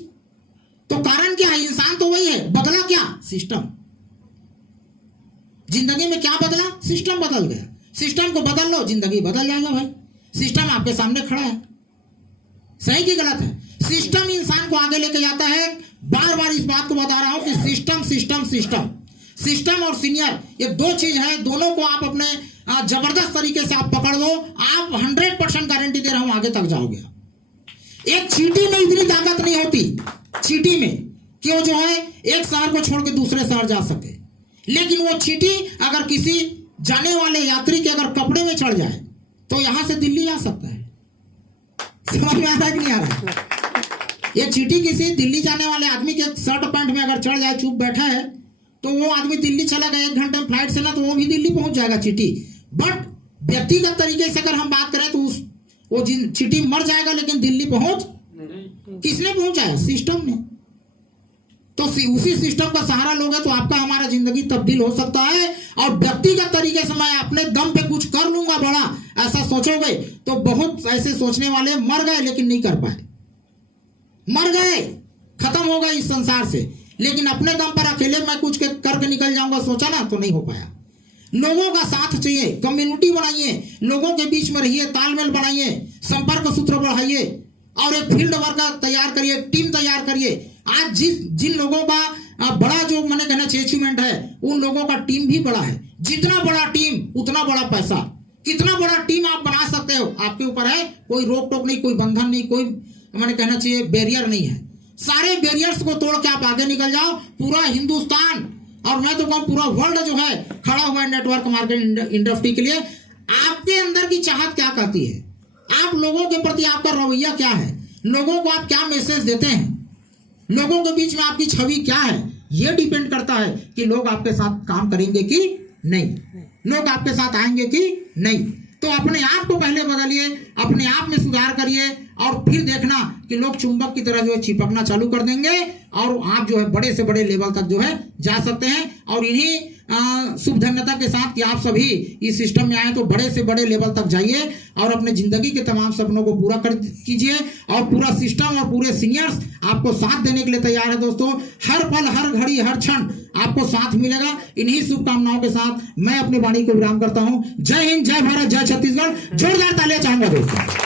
तो कारण क्या है? इंसान तो वही है, बदला क्या? सिस्टम। जिंदगी में क्या बदला? सिस्टम बदल गया। सिस्टम को बदल लो, जिंदगी बदल जाएगा भाई। सिस्टम आपके सामने खड़ा है, सही कि गलत है? सिस्टम इंसान को आगे लेके जाता है। बार बार इस बात को बता रहा हूं कि सिस्टम सिस्टम सिस्टम सिस्टम और सीनियर ये दो चीज है, दोनों को आप अपने जबरदस्त तरीके से आप पकड़ लो, आप 100% गारंटी दे रहा हूं आगे तक जाओगे। एक चींटी में इतनी ताकत नहीं होती, चींटी में, कि वो जो है एक शहर को छोड़ के दूसरे शहर जा सके, लेकिन वो चींटी अगर किसी जाने वाले यात्री के अगर कपड़े में चढ़ जाए तो यहां से दिल्ली जा सकता है। समझ में आ रहा है कि नहीं आ रहा? ये चींटी किसी दिल्ली जाने वाले आदमी के शर्ट पैंट में अगर चढ़ जाए, चुप बैठा है, तो वो आदमी दिल्ली चला गया 1 घंटे में फ्लाइट से ना, तो वो भी दिल्ली पहुंच जाएगा चींटी। बट व्यक्तिगत तरीके से अगर हम बात करें तो वो चींटी मर जाएगा, लेकिन दिल्ली पहुंच किसने पहुंचाया? सिस्टम ने। तो उसी सिस्टम का सहारा लोगे तो आपका हमारा जिंदगी तब्दील हो सकता है। और व्यक्तिगत तरीके से मैं अपने दम पे कुछ कर लूंगा बड़ा, ऐसा सोचोगे तो बहुत ऐसे सोचने वाले मर गए लेकिन नहीं कर पाए, मर गए, खत्म हो गए इस संसार से। लेकिन अपने दम पर अकेले मैं कुछ करके निकल जाऊंगा सोचा ना, तो नहीं हो पाया। लोगों का साथ चाहिए, कम्युनिटी बनाइए, लोगों के बीच में रहिए, तालमेल बनाइए, संपर्क सूत्र बढ़ाइए, और एक फील्ड वर्क तैयार करिए, टीम तैयार करिए। आज जिन लोगों का बड़ा जो मैंने कहना चाहिए अचीवमेंट है, उन लोगों का टीम भी बड़ा है। जितना बड़ा टीम उतना बड़ा पैसा। कितना बड़ा टीम आप बना सकते हो आपके ऊपर है, कोई रोक टोक नहीं, कोई बंधन नहीं, कोई मैंने कहना चाहिए बैरियर नहीं है। सारे बैरियर्स को तोड़ के आप आगे निकल जाओ। पूरा हिंदुस्तान और मैं तो कहूं पूरा वर्ल्ड जो है खड़ा हुआ है नेटवर्क मार्केटिंग इंडस्ट्री के लिए। आपके अंदर की चाहत क्या कहती है? आप लोगों के प्रति आपका रवैया क्या है? लोगों को आप क्या मैसेज देते हैं? लोगों के बीच में आपकी छवि क्या है? यह डिपेंड करता है कि लोग आपके साथ काम करेंगे कि नहीं, लोग आपके साथ आएंगे कि नहीं। तो अपने आप को पहले बदलिए, अपने आप में सुधार करिए, और फिर देखना कि लोग चुंबक की तरह जो है चिपकना चालू कर देंगे, और आप जो है बड़े से बड़े लेवल तक जो है जा सकते हैं। और इन्हीं शुभ धन्यता के साथ कि आप सभी इस सिस्टम में आए तो बड़े से बड़े लेवल तक जाइए और अपने जिंदगी के तमाम सपनों को पूरा कर कीजिए। और पूरा सिस्टम और पूरे सीनियर्स आपको साथ देने के लिए तैयार है दोस्तों। हर पल, हर घड़ी, हर क्षण आपको साथ मिलेगा। इन्हीं शुभकामनाओं के साथ मैं अपनी वाणी को विराम करता हूं। जय हिंद, जय भारत, जय छत्तीसगढ़। जोरदार तालियां चाहूंगा दोस्तों।